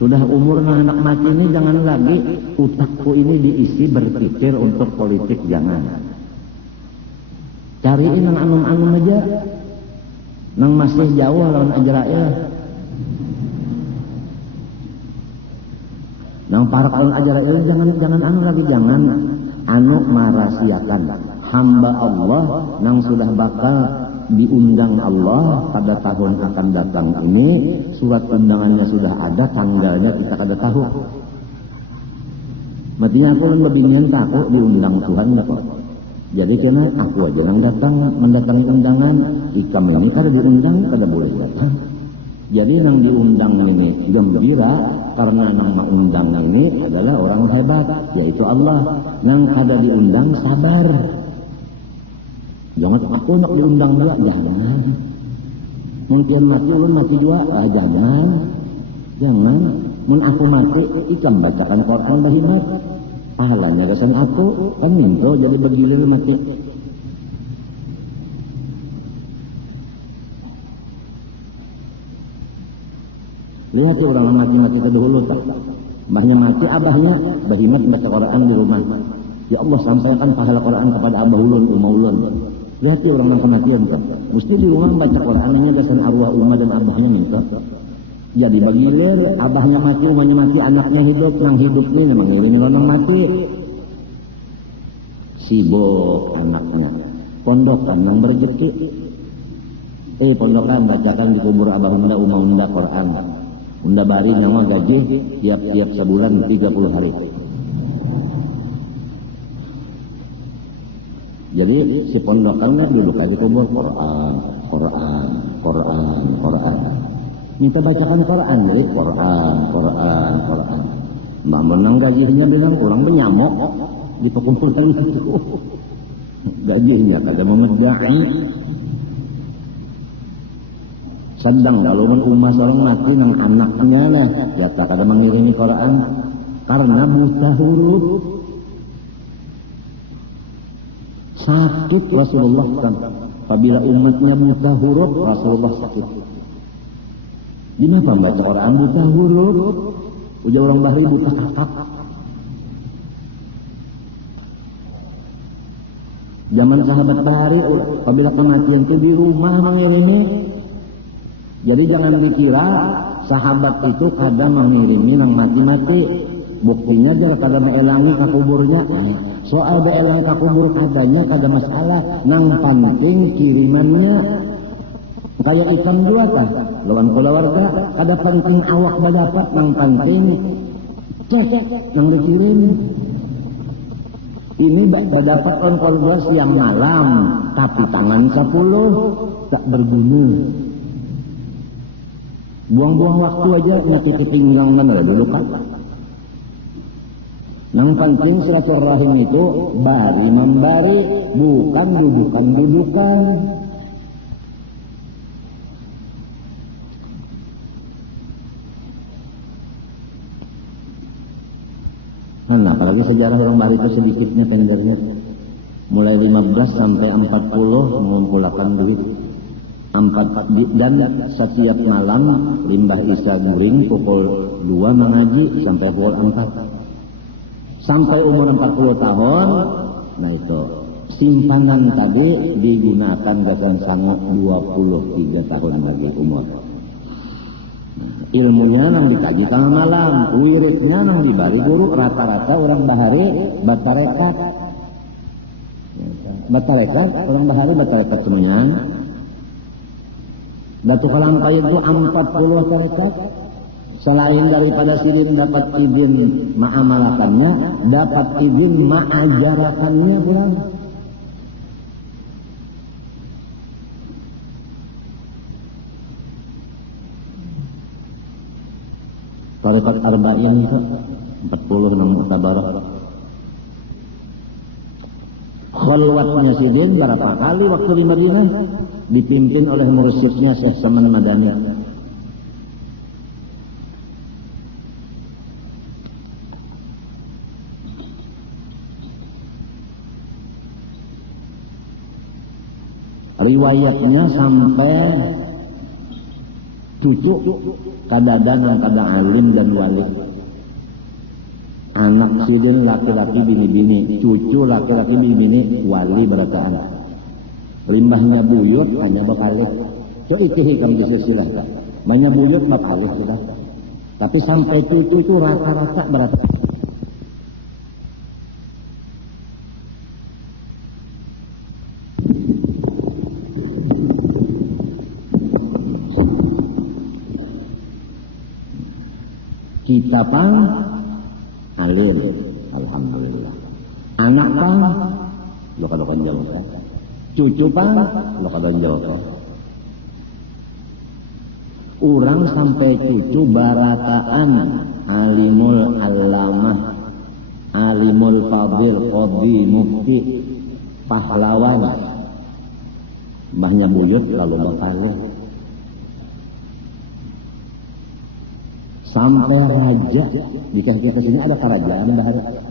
Sudah umur anak mati ini jangan lagi utakku ini diisi berpikir untuk politik, jangan. Cariin nang anum-anum aja, nang masih jauh lawan Ajrail, nang parak lawan Ajrail jangan anu lagi, jangan anu merahasiakan hamba Allah nang sudah bakal diundang Allah pada tahun akan datang ini. Surat undangannya sudah ada, tanggalnya kita kada tahu. Matinya aku lebihnya takut diundang Tuhan kok. Jadi karena aku aja yang datang mendatangi undangan, ikam ini kada diundang kada boleh datang. Jadi yang diundang ini gembira karena yang mengundang ini adalah orang hebat, yaitu Allah. Yang kada diundang sabar. Jangan aku nak diundang juga, jangan. Mungkin mati ulun mati juga, jangan. Mun aku mati, ikam bacakan Quran bahimat. Pahalanya kesan aku, kan minto jadi bergilir mati. Lihat tuh orang mati-mati terdahulu tak. Mbahnya mati, abahnya bahimat baca Quran di rumah. Ya Allah, sampaikan pahala Quran kepada abah ulun, umah ulun. Lihat tuh orang yang kematian tak. Mesti di rumah baca Quran ini kesan arwah umah dan abahnya minta. Jadi bagilir, abahnya mati, umahnya mati, anaknya hidup, nang hidup ini memang ngirim orang mati. Sibuk anaknya, pondokan nang berjeki. Pondokan bacakan di kubur abah unda, umah unda Quran. Unda bari nama gaji tiap sebulan 30 hari. Jadi si pondokannya duduk di kubur Quran. Minta bacakan Quran, jadi Quran. Mbak menang gajinya bilang kurang benyamuk di perkumpulan itu. Gajinya kagak memedai. Sedang kalau umah seorang mati nang anaknya lah, jatah kada mengirimi Quran karena buta huruf. Sakit Rasulullah kan. Apabila umatnya buta huruf, Rasulullah sakit. Gimana baca Quran buta huruf? Ujar orang Bahri buta kafak. Zaman sahabat Bahri, apabila kematian itu di rumah mengiringi. Jadi jangan dikira sahabat itu kada mengirimi nang mati-mati. Buktinya dia kada meelangi ke kuburnya. Soal beelang ke kubur kadanya kada masalah. Nang penting kirimannya. Kayak ikan juga kan. Lawan keluarga kada penting awak berdapat, nang penting cek nang dikirim. Ini berdapat on keluarga siang malam, tapi tangan 10 tak berguna. Buang-buang waktu aja nyakiti pinggang mana dulu kan. Nang penting silaturahim itu bari membari, bukan dudukan. Nah, apalagi sejarah orang Bali itu sedikitnya pendernya. Mulai 15 sampai 40 mengumpulkan duit. Dan setiap malam limbah isya guring pukul 2 mengaji sampai pukul 4. Sampai umur 40 tahun, nah itu simpanan tadi digunakan gasan sanggup 23 tahun lagi umur. Ilmunya nang dikaji tengah malam, wiridnya nang dibari guru, rata-rata orang bahari batarekat. Orang bahari batarekat semuanya. Batu Kalampai itu 40 tarekat. Selain daripada sidin dapat izin ma'amalakannya, dapat izin ma'ajarakannya pulang. Tarekat Arba'in itu 40 nang Muktabarah. Khalwatnya sidin berapa kali waktu di Madinah dipimpin oleh mursyidnya Syekh Saman Madani. Riwayatnya sampai cucu kadadanan kada alim dan wali. Anak sidin laki-laki bini-bini, cucu laki-laki bini-bini wali berataan. Limbahnya buyut hanya bapalih. So iki hikam di silsilah. Banyak buyut bapalih sudah. Tapi sampai cucu itu rata-rata berataan. Kita pang alim, alhamdulillah. Anak pang lo kadang jauh kan. Cucu pang lo kadang jauh kan. Orang sampai cucu barataan alimul alamah, alimul fadil, qadhi, mufti, pahlawan. Mbahnya buyut kalau bapalih. Sampai raja di kaki sini ada kerajaan bahar.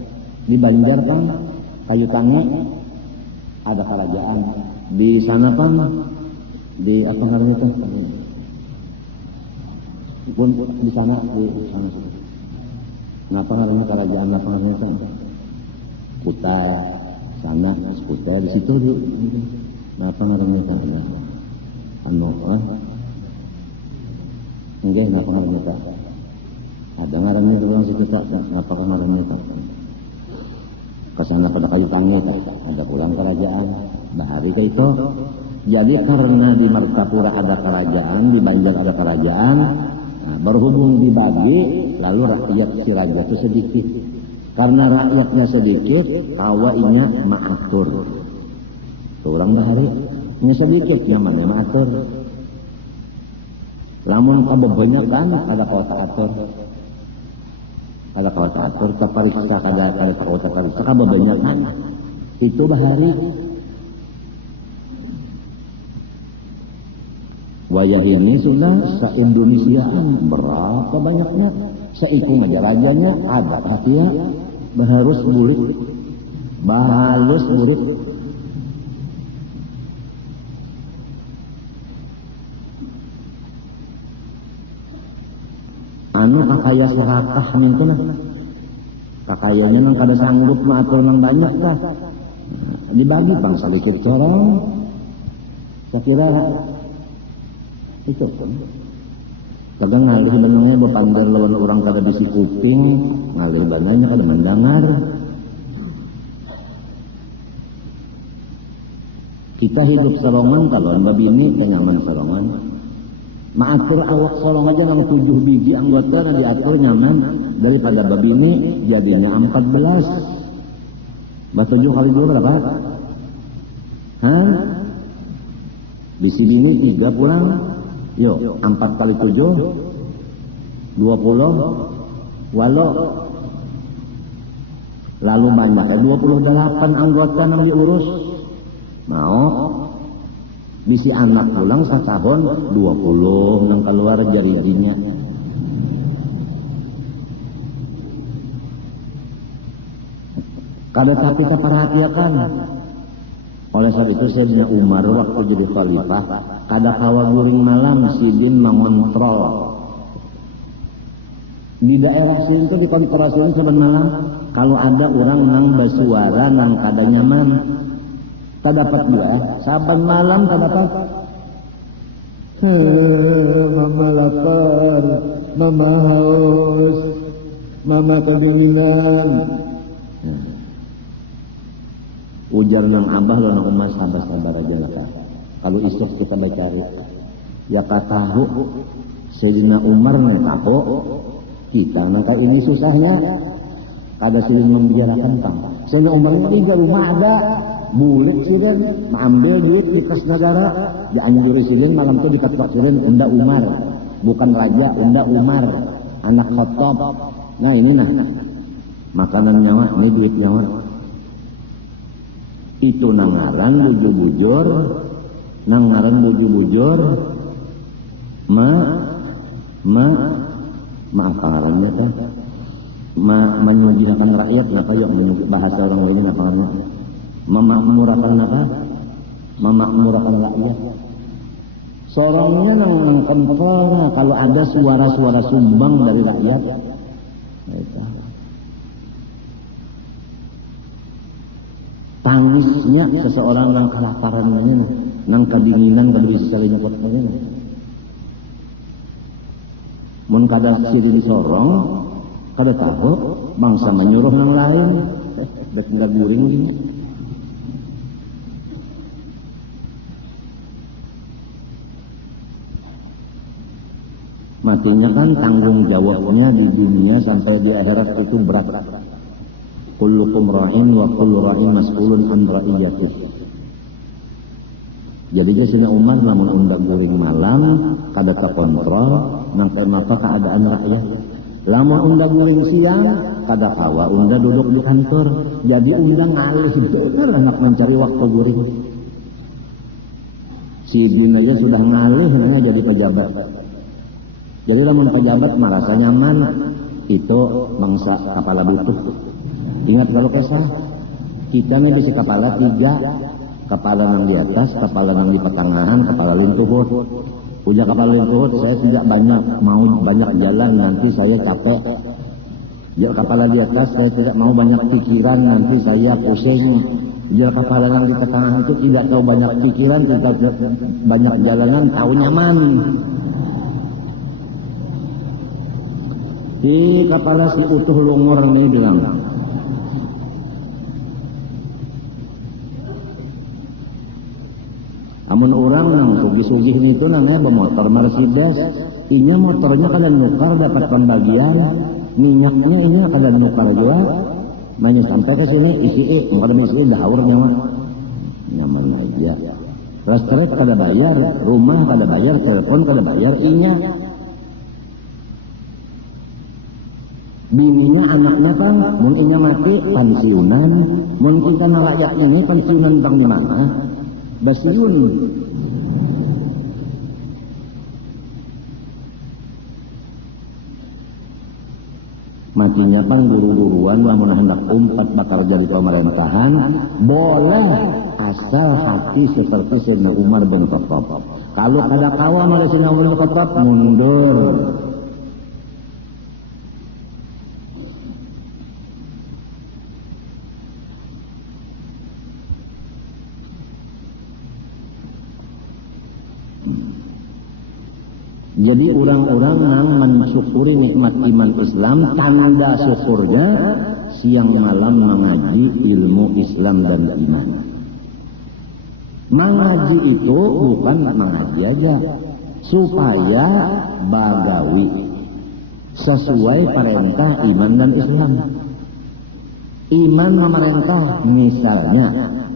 Di Banjar kan Kayu Tangi ada kerajaan. Di sana kan di apa namanya itu? Pun di sana Ngapa namanya kerajaan apa namanya itu? Kutai sana Kutai di situ di. Ngapa namanya itu? Enggak ngapa namanya itu? Ada ngarannya doang situ tak, apakah ngarannya tak? Kesana pada Kayu Tangi tak, ada pulang kerajaan, bahari ke itu. Jadi karena di Martapura ada kerajaan, di Banjar ada kerajaan, nah, berhubung dibagi, lalu rakyat si raja itu sedikit. Karena rakyatnya sedikit, kawainya maatur. Orang bahari, ini sedikit, nyamannya maatur. Lamun kebanyakan ada kota atur. Ada kawata atur, kepariksa, ada kawata pariksa, kebanyakan itu bahari. Wayah ini sudah se-Indonesiaan berapa banyaknya, seikung aja rajanya, ada hatia, bahalus burik, bahalus burik. Anu kakaya serakah itu nah, kakayanya nang kada sanggup maatur nang banyak kah, dibagi bang sedikit corong, saya kira itu pun. Kadang ngalih benangnya berpanggil lawan orang kada bisi kuping, ngalih benangnya kada mendengar. Kita hidup sorongan kalau babini nyaman sorongan. Maatur awak solong aja nang 7 biji anggota na diatur nyaman daripada babini jadinya 14. 7 kali 2 berapa? Hah? Bisi bini 3 pulang. Yuk, 4 kali 7 20 walau lalu banyak 28 anggota nang diurus. Mau bisi anak pulang setahun 20 nang keluar jarijinya. Kada tapi keperhatian. Oleh sebab itu Sayyidina Umar waktu jadi khalifah kada kawa guring malam sidin mengontrol. Di daerah sini itu dikontrol saben malam. Kalau ada orang nang basuara nang kada nyaman, tak dapat dia, saban malam tak dapat. Mama lapar, mama haus, mama kedinginan. Ujar nang abah lo nang umas sabar aja lah kak. Kalau isuk kita bacari, ya katahu Sayyidina Umar nih tahu kita nangka ini susahnya. Kada silin membicarakan pang. Sayyidina Umar ini di rumah ada. Bulik sidin, mengambil duit di kas negara, dianjuri sidin malam itu diketok sidin Unda Umar, bukan raja, Unda Umar, anak Khattab. Nah ini nah, makanan nyawa, ini duit nyawa. Itu nangaran bujur-bujur, maaf pangarannya kan, menyugihakan rakyat, apa yang bahasa orang lain apa namanya? Memakmurkan apa? Memakmurkan rakyat. sorongnya nang kontrol kalau ada suara-suara sumbang dari rakyat. Tangisnya seseorang nang kelaparan ini, nang kedinginan kada bisa saling nyokot ini. Mun kada siri sorong, kada tahu bangsa menyuruh yang lain, dak guring gini. Matinya kan tanggung jawabnya di dunia sampai di akhirat itu berat. Kullukum ra'in wa kullu ra'in mas'ulun an ra'iyatih. Jadi Sayyidina Umar lamun undang guring malam kada terkontrol nangka mata keadaan rakyat. Lamun undang guring siang kada kawa undang duduk di kantor. Jadi undang ngalih bener anak mencari waktu guring. Si Bin aja sudah ngalih nanya jadi pejabat. Jadi lamun pejabat merasa nyaman itu bangsa kepala butuh. Ingat kalau kisah kita nih bisa kepala 3, kepala yang di atas, kepala yang di pertengahan, kepala lintuhut. Udah kepala lintuhut saya tidak mau banyak jalan nanti saya capek. Kepala di atas saya tidak mau banyak pikiran nanti saya pusing. Kepala yang di pertengahan itu tidak tahu banyak pikiran, tidak banyak jalanan, tahu nyaman. Di kepala si utuh lungur nih bilang, amun orang nang sugih-sugih itu namanya bermotor Mercedes, inya motornya kada nukar dapat pembagian, minyaknya ini kada nukar juga, banyak sampai ke sini isi mungkin isi daur nyaman aja. Listrik kada bayar, rumah kada bayar, telepon kada bayar, inya. Bininya anaknya bang, mun inya mati pensiunan, mun kita nalayak ini pensiunan bang di mana? Basiun. Matinya pang guru-guruan lamun hendak umpat bakal jadi pemerintahan, boleh asal hati seperti Sayyidina Umar bin Khattab. Kalau kada kawa sama Sayyidina Umar bin Khattab mundur. Jadi orang-orang yang mensyukuri nikmat iman Islam, tanda syukurnya siang malam mengaji ilmu Islam dan iman. Mengaji itu bukan mengaji aja, supaya bagawi sesuai perintah iman dan Islam. Iman memerintah misalnya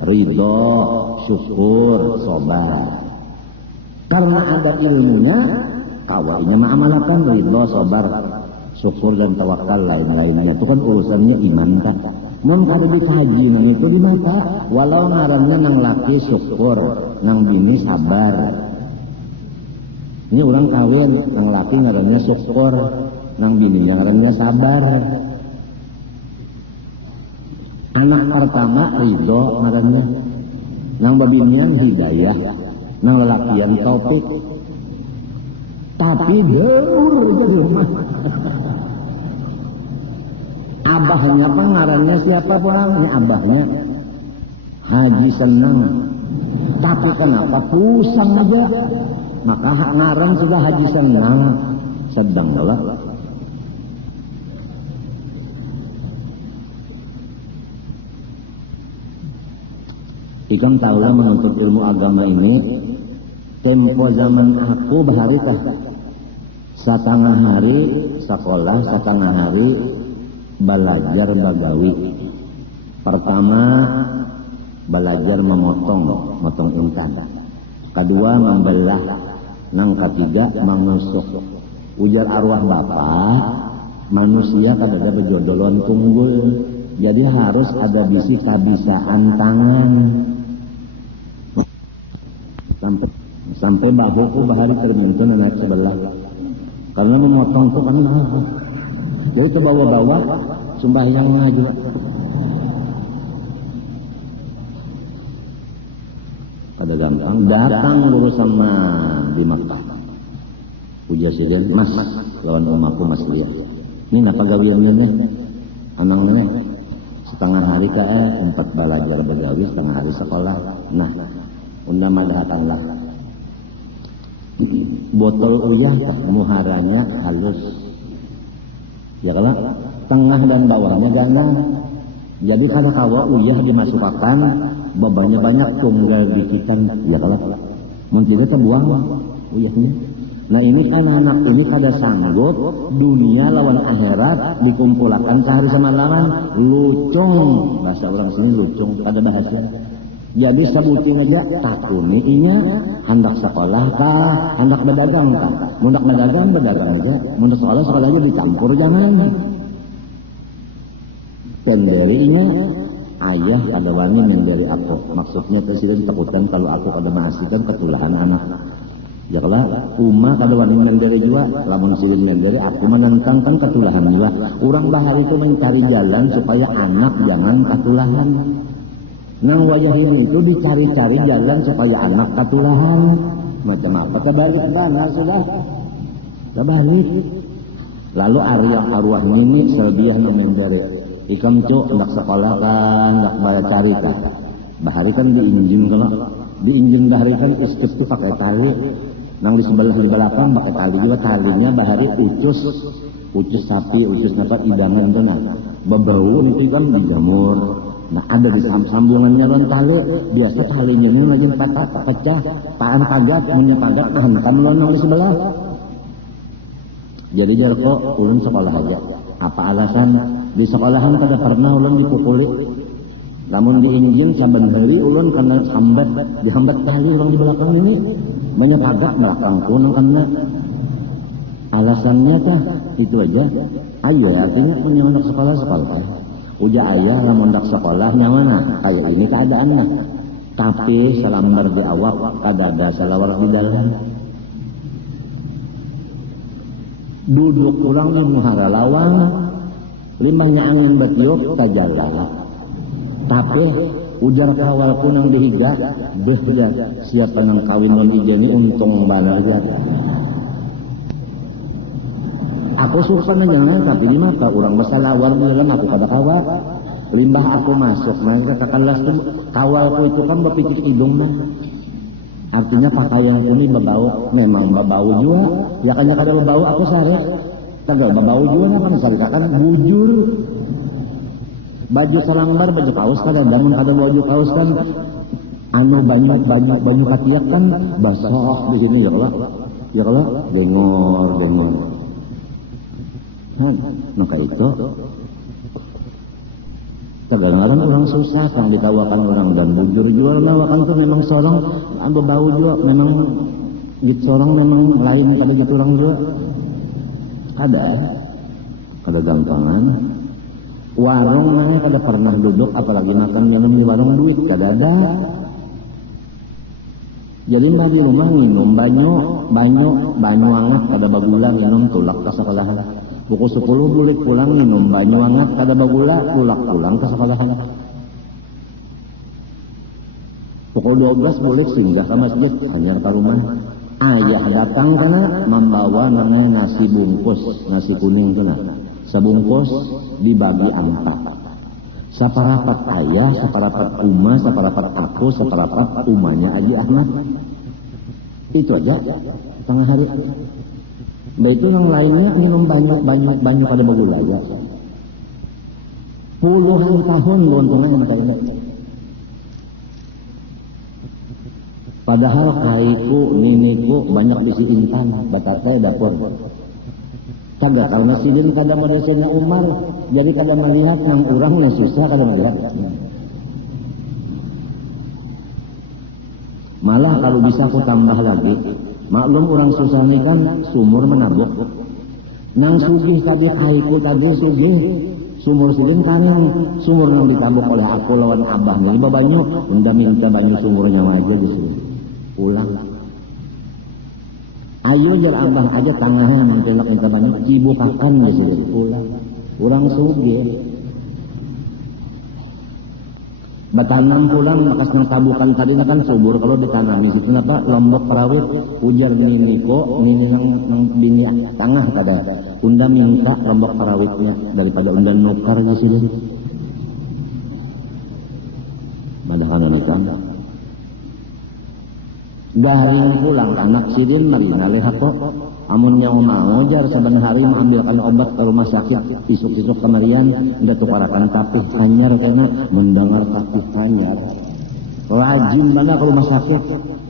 ridho, syukur, sabar. Karena ada ilmunya, awalnya mengamalkan ridho, sabar, syukur dan tawakal lain-lainnya. Itu kan urusannya iman tak. Mun kada dikaji nang itu di mata, walau ngarannya nang laki syukur, nang bini sabar. Ini orang kawin, nang laki ngarannya syukur, nang bininya ngarannya sabar. Anak pertama ridho ngarannya, nang babinian hidayah, nang lelakian taufik. Tapi deur jadi rumah. Abahnya pengarannya siapa pulang? Abahnya Haji Senang. Tapi kenapa pusang aja? Maka ngaran sudah Haji Senang. Sedang lah. Ikam tahulah menuntut ilmu agama ini. Tempo zaman aku baharitah setengah hari sekolah, setengah hari belajar bagawi. Pertama belajar memotong intan. Kedua membelah. Nang ketiga mengusuk. Ujar arwah bapak, manusia kadang ada berjodolan tunggul. Jadi harus ada bisi kabisaan tangan. Sampai bahuku bahari terbentuk naik sebelah. Karena memotong itu kan jadi terbawa-bawa sembahyang ngaji. Pada gampang datang guru sama di Makkah. Ujar sigen, mas lawan umaku mas liya. Ini napa gawiannya nih? Anang nih setengah hari ke 4 belajar begawi, setengah hari sekolah. Nah, unda madahatanlah. Botol uyah muharanya halus. Ya kalau tengah dan bawahnya gana. Jadi kada kawa uyah dimasukkan, bebannya banyak tunggal dikitan. Ya kalau mungkin kita buang uyahnya. Nah ini kan anak ini kada sanggup dunia lawan akhirat dikumpulkan sehari semalaman, lucung bahasa orang sini lucung kada bahasa. Jadi sebutin aja takuni inya hendak sekolah kah, hendak berdagang kah, hendak berdagang aja, hendak sekolah aja dicampur jangan. Penderinya ayah kada wani menderi aku, maksudnya presiden takutan kalau aku kada mahasiswa ketulahan anak. Ya kalau umma kada wani menderi juga, lamun silin menderi aku menentangkan ketulahan juga. Orang bahari itu mencari jalan supaya anak jangan ketulahan. Nang wajah ini itu dicari-cari jalan supaya anak ketulahan. Macam apa? Kebalik mana sudah? Kebalik. Lalu arwah ini selbiah nu menderi. Ikam cuk hendak sekolah kan, hendak bayar cari kan. Bahari kan diinjing kalau diinjing bahari kan istri itu pakai tali. Nang di sebelah di belakang pakai tali juga, talinya bahari ucus sapi, ucus nafas idangan itu nah. Bebau itu kan dijamur. Nah ada di sambungannya kan tali, biasa talinya ini lagi patah, pecah, taan kagat, menyepagat, hantam lonong di sebelah. Jadi jar kok ulun sekolah aja. Apa alasan? Di sekolahan kada pernah ulun dipukuli. Namun diinjin saben hari ulun kena dihambat tali ulun di belakang ini. Banyak agak belakangku nang kena. Alasannya kah? Itu aja. Ayo ya artinya punya anak sekolah. Uja ayah lamun dak sekolah mana? Kayak ini keadaannya. Tapi selambar di awak kada ada salawar di dalam. Duduk ulang di muhara lawang. Limbahnya angin betiup tajala. Tapi ujar kawal pun yang dihiga behda siapa nang kawin non ijeni untung balaga. Aku suka nanya tapi di mata orang bersalawar di dalam aku kada kawat. Limbah aku masuk maka katakanlah kawalku itu kan berpikir hidung nah. Artinya pakaianku ini berbau, memang berbau juga. Ya kan kada berbau aku sare. Kagak berbau juga kan misalkan bujur. Baju selambar, baju kaos kada namun kada baju kaos kan anu banyak katiak kan basah di sini ya Allah dengor. Kan maka itu kadang-kadang orang susah kan ditawakan orang dan bujur jual lawakan tuh memang sorong anu bau juga memang gitu sorong memang lain pada gitu orang juga ada gampangan. Warung mana kada pernah duduk apalagi makan minum di warung duit kada ada. Jadi mbak di rumah minum banyu hangat kada bagula minum tulak ke sekolahan. Pukul 10 bulik pulang minum banyu hangat kada bagula tulak pulang ke sekolahan. Pukul 12 bulik singgah ke masjid hanya ke rumah. Ayah datang kana membawa namanya nasi bungkus, nasi kuning kana. Sebungkus dibagi empat. Separapat ayah, separapat Uma, separapat aku, separapat umanya Haji Ahmad. Itu aja tengah hari. Baik itu yang lainnya minum banyak pada bagula aja. Puluhan tahun keuntungannya makanya. Padahal kaiku, niniku banyak bisi intan, batatnya dapur. Kagak tahu nasidin kada modesnya Umar, jadi kada melihat yang urang susah kada melihat. Malah kalau bisa aku tambah lagi, maklum orang susah ini kan sumur menabuk. Nang sugih tadi kaiku tadi sugih, sumur sidin kan sumur yang ditabuk oleh aku lawan abah nih babanyu, unda minta banyu sumurnya aja di sini. Pulang. Ayo jar abang aja tangannya mentelak minta banyak cibukakan di sini. Pulang. Orang sugih. Jadi orang sugih, Batanam pulang bekas nang tabukan tadi kan subur kalau ditanami situ apa lombok perawit ujar niko nini nang bini tengah pada unda minta lombok perawitnya daripada unda nukar di sini. Padahal nikah. Garing pulang anak sidin mari ngalihat kok amun nyawa mau jar saben hari mengambilkan obat ke rumah sakit isuk-isuk kemarian udah tukarakan tapih anyar kena mendengar tapih anyar lajim mana ke rumah sakit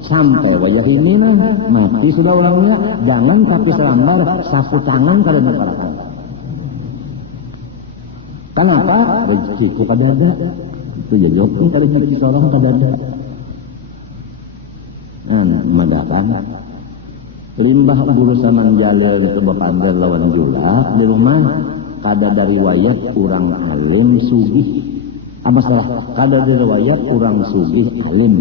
sampai wajah ini nah mati sudah orangnya jangan tapi selambar sapu tangan kalau tukarakan kenapa rezekiku kadada itu jadi oke kalau rezeki seorang kadada madakan limbah buru saman jalil itu bapander lawan julak di rumah kada dari wayat kurang alim sugih apa salah kada dari wayat kurang sugih alim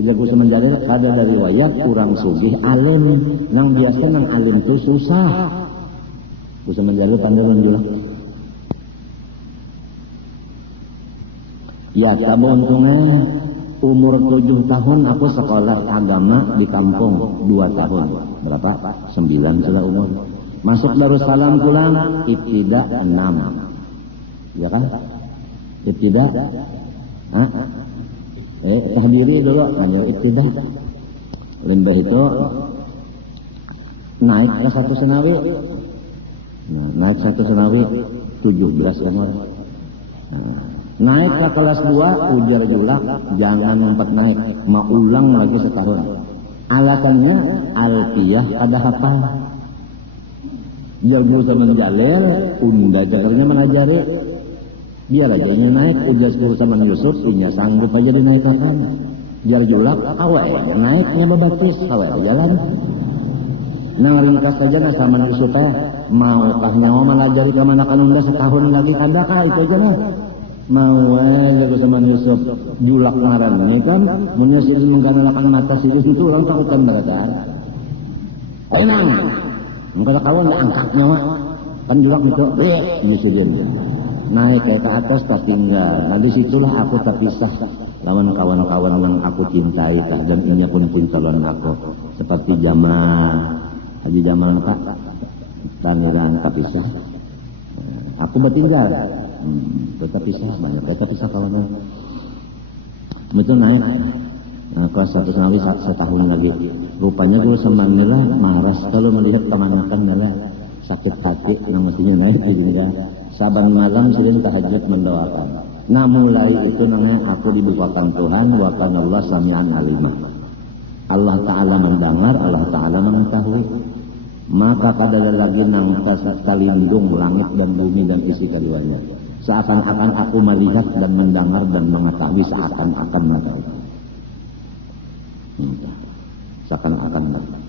ujar buru saman jalil kada dari wayat kurang sugih alim nang biasa nang alim itu susah buru saman jalil pander lawan julak ya tabo untungnya umur 7 tahun aku sekolah agama di kampung 2 tahun. Berapa? 9 sudah umur. Masuk Darussalam pulang ibtida 6. Ya kan? Ibtida. Hah? Tahdiri dulu hanya ibtida. Limbah itu naik ke 1 senawi. Nah, naik 1 senawi 17 kan orang. Naik ke kelas 2 ujar julak jangan lompat naik mau ulang lagi setahun alasannya alfiyah ada hafal ujar sama menjalil unda jakarnya menajari biar aja ini naik ujar sama Yusuf inya sanggup aja dinaikkan ujar julak awal naiknya bebatis awal jalan nang ringkas saja nah sama Yusuf maukah nyawa menajari kemanakan unda setahun lagi kadakah itu aja nah mau jago sama Yusuf julak ngarannya kan munnya sih mengganalakan mata sih itu orang takutan mereka tenang mengkata kawan dah angkat nyawa kan julak itu Yusuf naik ke atas tapi enggak nah disitulah aku terpisah lawan kawan-kawan yang aku cintai dan ini pun calon aku seperti Haji Jamal Pak dan terpisah aku bertinggal tetap pisah banyak, tetap pisah kawan. Betul naik kelas 1 senawi setahun lagi. Rupanya guru semangila maras kalau melihat kemanakan nala sakit hati, yang mestinya naik juga. Saban malam sering tahajud mendoakan. Nah mulai itu nangnya aku dibukakan Tuhan, wa kana Allah sami'an alimah. Allah Ta'ala mendengar, Allah Ta'ala mengetahui. Maka kada lagi nang kalindung langit dan bumi dan isi keduanya. Seakan-akan aku melihat dan mendengar dan mengetahui seakan-akan mengetahui. Seakan-akan mengetahui.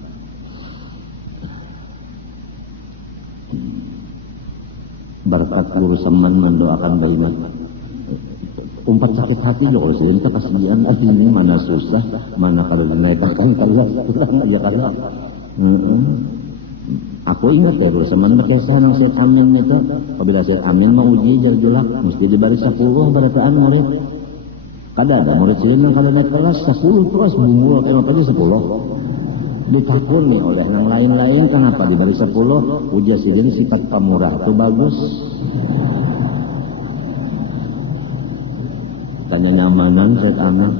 Berkat guru seman mendoakan bayimat. Umpat sakit hati loh sih, kita kasihan ini mana susah, mana kalau dinaikkan kalau kurang aja kalau. Aku ingat ya dulu semen berkisah yang Syed Amin itu apabila Syed Amin mau uji jelak mesti diberi 10 berataan murid kada ada murid sini kalau naik kelas 10 terus bumbu kenapa aja 10 ditakuni oleh yang lain-lain kenapa diberi 10 uji sini sifat pemurah itu bagus tanya nyamanan Syed Amin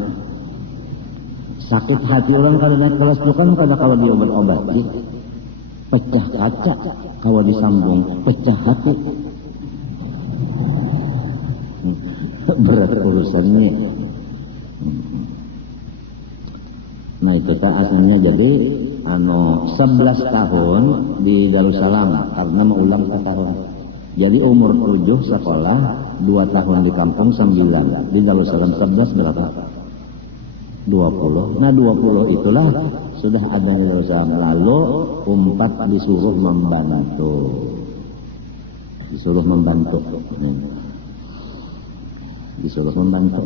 sakit hati orang kalau naik kelas itu kan kada kalau diobat-obati pecah kaca kalau disambung pecah hati berat urusannya nah itu tak asalnya jadi 11 tahun di Darussalam karena mengulang tahun jadi umur 7 sekolah 2 tahun di kampung 9 di Darussalam 11 berapa 20 nah 20 itulah sudah ada di Darussalam lalu 4 disuruh membantu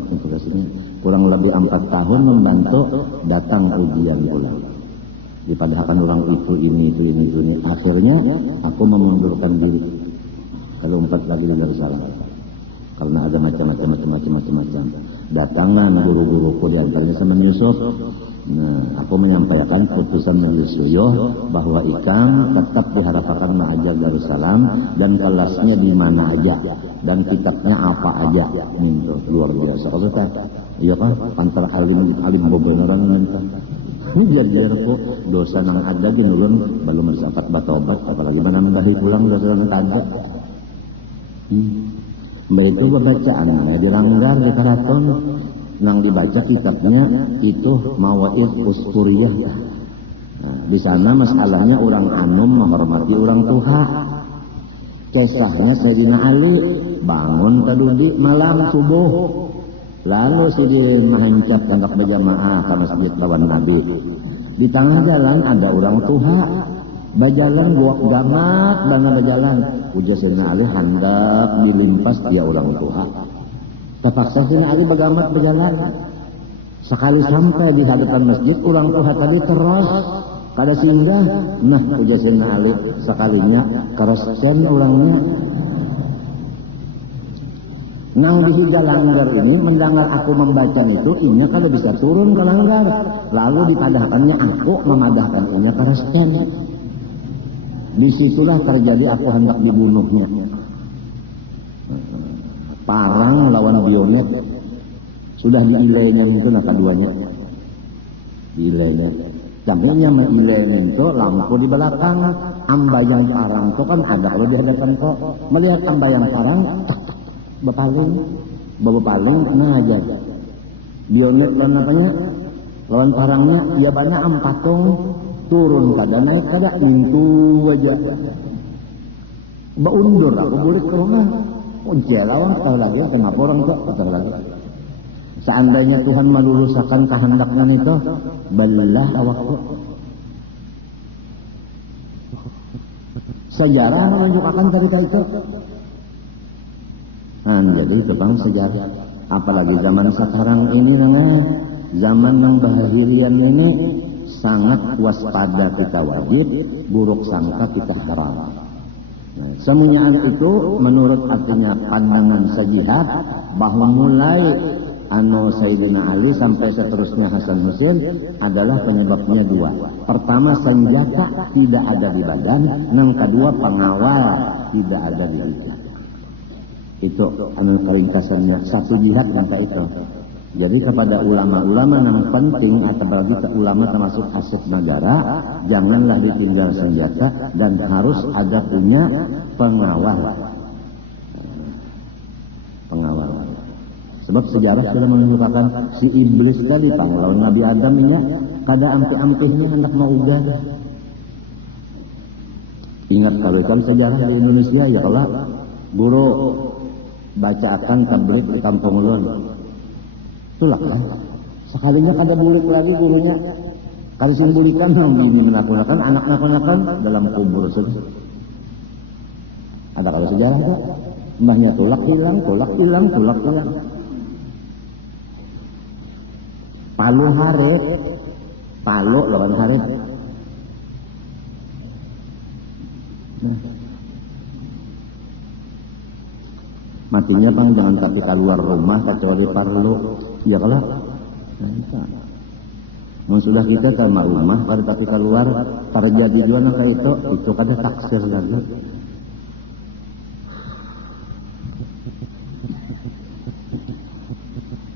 untuk sini kurang lebih 4 tahun membantu datang ujian pula dipadahkan orang ini akhirnya aku memundurkan diri kalau 4 lagi di Darussalam karena ada macam-macam datangan guru-guruku di antaranya sama Yusuf. Nah, aku menyampaikan putusan Majelis Syuyuh bahwa Ikang tetap diharapkan mengajar Darussalam dan kelasnya di mana aja dan kitabnya apa aja. Itu luar biasa. Kalau iya kan, antara alim beneran minta. Jadi aku dosa nang ada ginulun belum bersapat batobat, apalagi menambahi pulang dosa nang ada. Mbak itu bacaan, dilanggar di karaton, nang dibaca kitabnya itu Mawaid Usturiyah. Nah, di sana masalahnya orang anum menghormati orang tua. Kisahnya Sayyidina Ali bangun tadudi malam subuh, lalu si mahencat tangkap berjamaah ke masjid lawan Nabi. Di tengah jalan ada orang tua, bajalan buak gamat bana bajalan. Ujar Sayyidina Ali hendak dilimpas dia orang tua. Terpaksa Sayyidina Ali bagamat berjalan. Sekali sampai di hadapan masjid, orang tua tadi terus kada singgah. Nah, ujar Sayyidina Ali sekalinya kerosken orangnya. Nang di langgar ini mendengar aku membaca itu, inya kada bisa turun ke langgar. Lalu dipadahkannya aku memadahkan inya kerosken. Disitulah terjadi aku hendak dibunuhnya. Parang lawan bionet sudah diilainya itu nak keduanya. Diilainya. Jamnya mengilainya itu lampu di belakang, ambayang parang itu kan ada kalau di hadapan kok. Melihat ambayang parang, bepaling, nah aja. Bionet lawan apanya? Lawan parangnya, ya banyak ampatung. Turun kada naik kada itu aja. Baundur aku boleh ke rumah. Oh jelawan tahu lagi kenapa orang tuh tahu lagi. Seandainya Tuhan melulusakan kehendaknya itu, belah awakku. Sejarah menunjukkan tadi itu. Nah, jadi itu bang sejarah. Apalagi zaman sekarang ini zaman yang baharian ini. Sangat waspada kita wajib, buruk sangka kita haram. Nah, semuanya itu menurut artinya pandangan sejihad bahwa mulai Sayyidina Ali sampai seterusnya Hasan Husain adalah penyebabnya dua. Pertama, senjata tidak ada di badan, yang kedua pengawal tidak ada di lidah. Itu keringkasannya satu jihad langkah itu. Jadi kepada ulama-ulama yang penting atau bagi ulama termasuk aset negara, janganlah ditinggal senjata dan harus ada punya pengawal. Pengawal. Sebab sejarah sudah menunjukkan si iblis tadi lawan Nabi Adam ini kada ampi-ampihnya hendak mau ugal. Ingat kalau kan sejarah di Indonesia ya kalau guru bacakan tablik di kampung ulun. Itulah kan. Sekalinya kada bulik lagi gurunya. Kada simbulikan ini menakunakan anak nakunakan dalam kubur saja. Ada kalau sejarah tak? Mbahnya tulak hilang. Palu harit, palu lawan harit. Nah. Matinya bang jangan tapi keluar rumah kecuali perlu. Ya kalau sudah kita sama rumah pada tapi keluar terjadi juga kayak itu kada taksir lagi.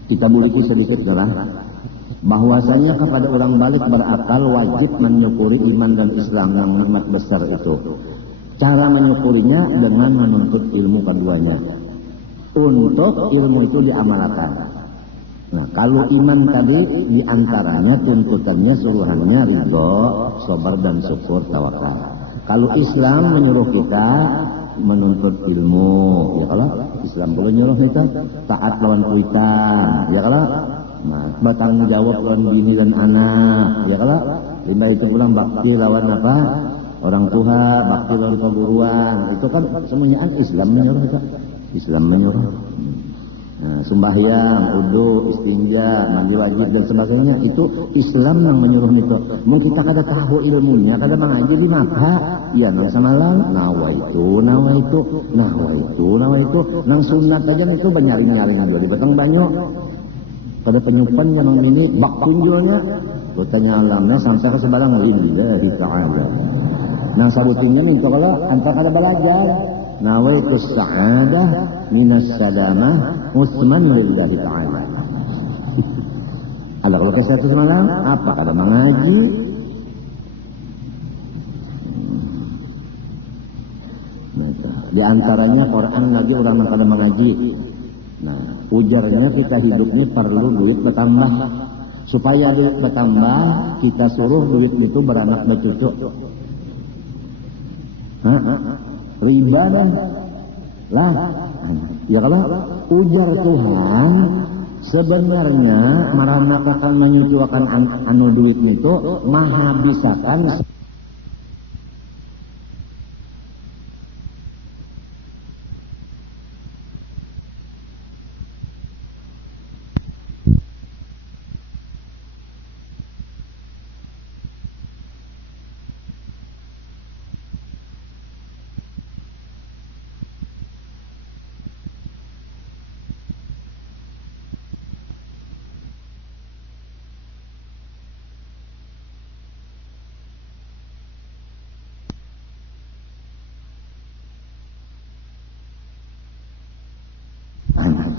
Kita buliki sedikit adalah bahwasanya kepada orang balik berakal wajib menyukuri iman dan Islam yang nikmat besar itu. Cara menyukurinya dengan menuntut ilmu keduanya. Untuk ilmu itu diamalkan. Nah, kalau iman tadi diantaranya tuntutannya suruhannya ridho, sabar dan syukur tawakal. Kalau Islam menyuruh kita menuntut ilmu, ya kalau Islam boleh nyuruh kita taat lawan kuitan, ya kalau bertanggung jawab lawan bini dan anak, ya kalau limbah itu pulang bakti lawan apa? Orang tua, bakti lawan keguruan, itu kan semuanya Islam menyuruh kita. Islam menyuruh. Nah, sembahyang, wudu, istinja, mandi wajib dan sebagainya itu Islam yang menyuruh itu. Mungkin kita kada tahu ilmunya, kada mengaji di maka ya nang samalang nawa itu, nang sunat aja itu banyaring-nyaring dulu di batang banyu. pada penyupan yang ini bak kunjulnya bertanya alamnya sampai ke sebarang lillahi ta'ala. Nah sabutinnya minta kalau antar kada belajar nawaitu sa'adah minas salamah musman lillahi ta'ala. Ada kalau kisah itu semalam apa kada mengaji. Di antaranya Quran lagi orang yang kada mengaji. Nah, ujarnya kita hidup ini perlu duit bertambah. Supaya duit bertambah, kita suruh duit itu beranak bercucu. Riba dah. Lah, ya kalau ujar Tuhan, sebenarnya marana akan menyucikan anu duit itu menghabiskan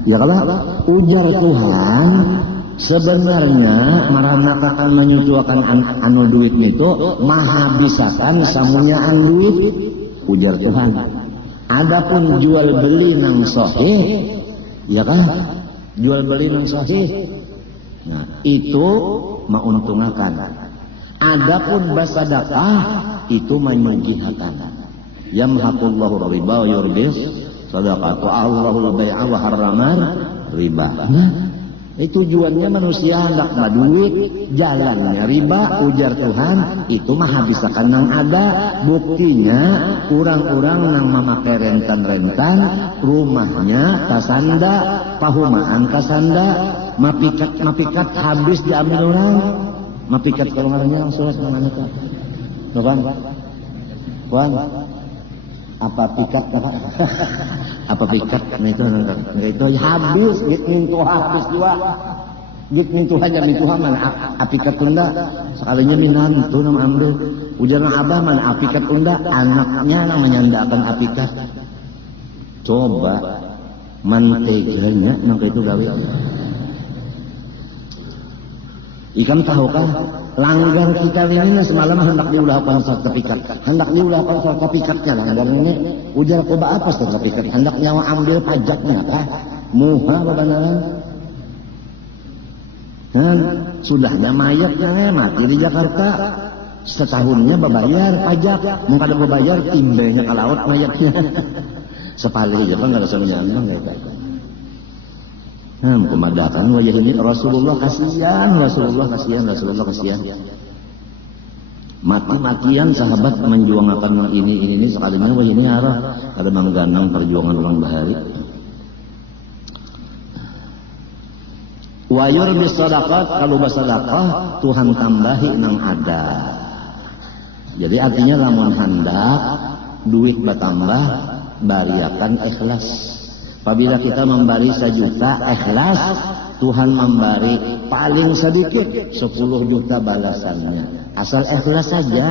ya kalau ujar Tuhan sebenarnya marana akan menyucikan anu duit itu menghabiskan samunyaan duit ujar Tuhan. Adapun jual beli nang sahih ya kan jual beli nang sahih nah itu menguntungkan. Adapun bersedekah itu menyucikan. Yamhaqullahu riba wa yurbis sadaqah wa Allahul bai'a wa harramar riba. Nah, itu tujuannya manusia hendak duit, jalannya riba, ujar Tuhan, itu mah habiskan nang ada. Buktinya orang-orang nang memakai rentan-rentan, rumahnya kasanda, pahumaan kasanda, mapikat habis diambil orang. Mapikat kalau ngaranya langsung mana tuh? Tuh kan? Tuan apa pikat apa pikat itu habis gitu habis juga gitu aja itu mana apikat tunda sekalinya minantu nama ambil ujaran abah mana apikat tunda anaknya yang menyandakan apikat coba manteganya nang itu gawe ikan tahukah langgar kita ini semalam hendak diulahkan sertifikat hendak diulahkan sertifikatnya langgar ini ujar coba apa sertifikat hendak nyawa ambil pajaknya kah muha benaran dan sudahnya mayatnya mati di Jakarta setahunnya berbayar pajak mau kada berbayar timbanya ke laut mayatnya sepalih aja kan nggak ada semuanya kayak pemadakan wajah ini Rasulullah kasihan mati-matian sahabat menjuangkan ini sekalinya wajah ini arah ada mengganang perjuangan orang bahari wayur bisadaqat kalau bersedekah Tuhan tambahi nang ada jadi artinya lamun hendak duit bertambah bariakan ikhlas. Apabila kita memberi 1 juta ikhlas, Tuhan memberi paling sedikit 10 juta balasannya. Asal ikhlas saja.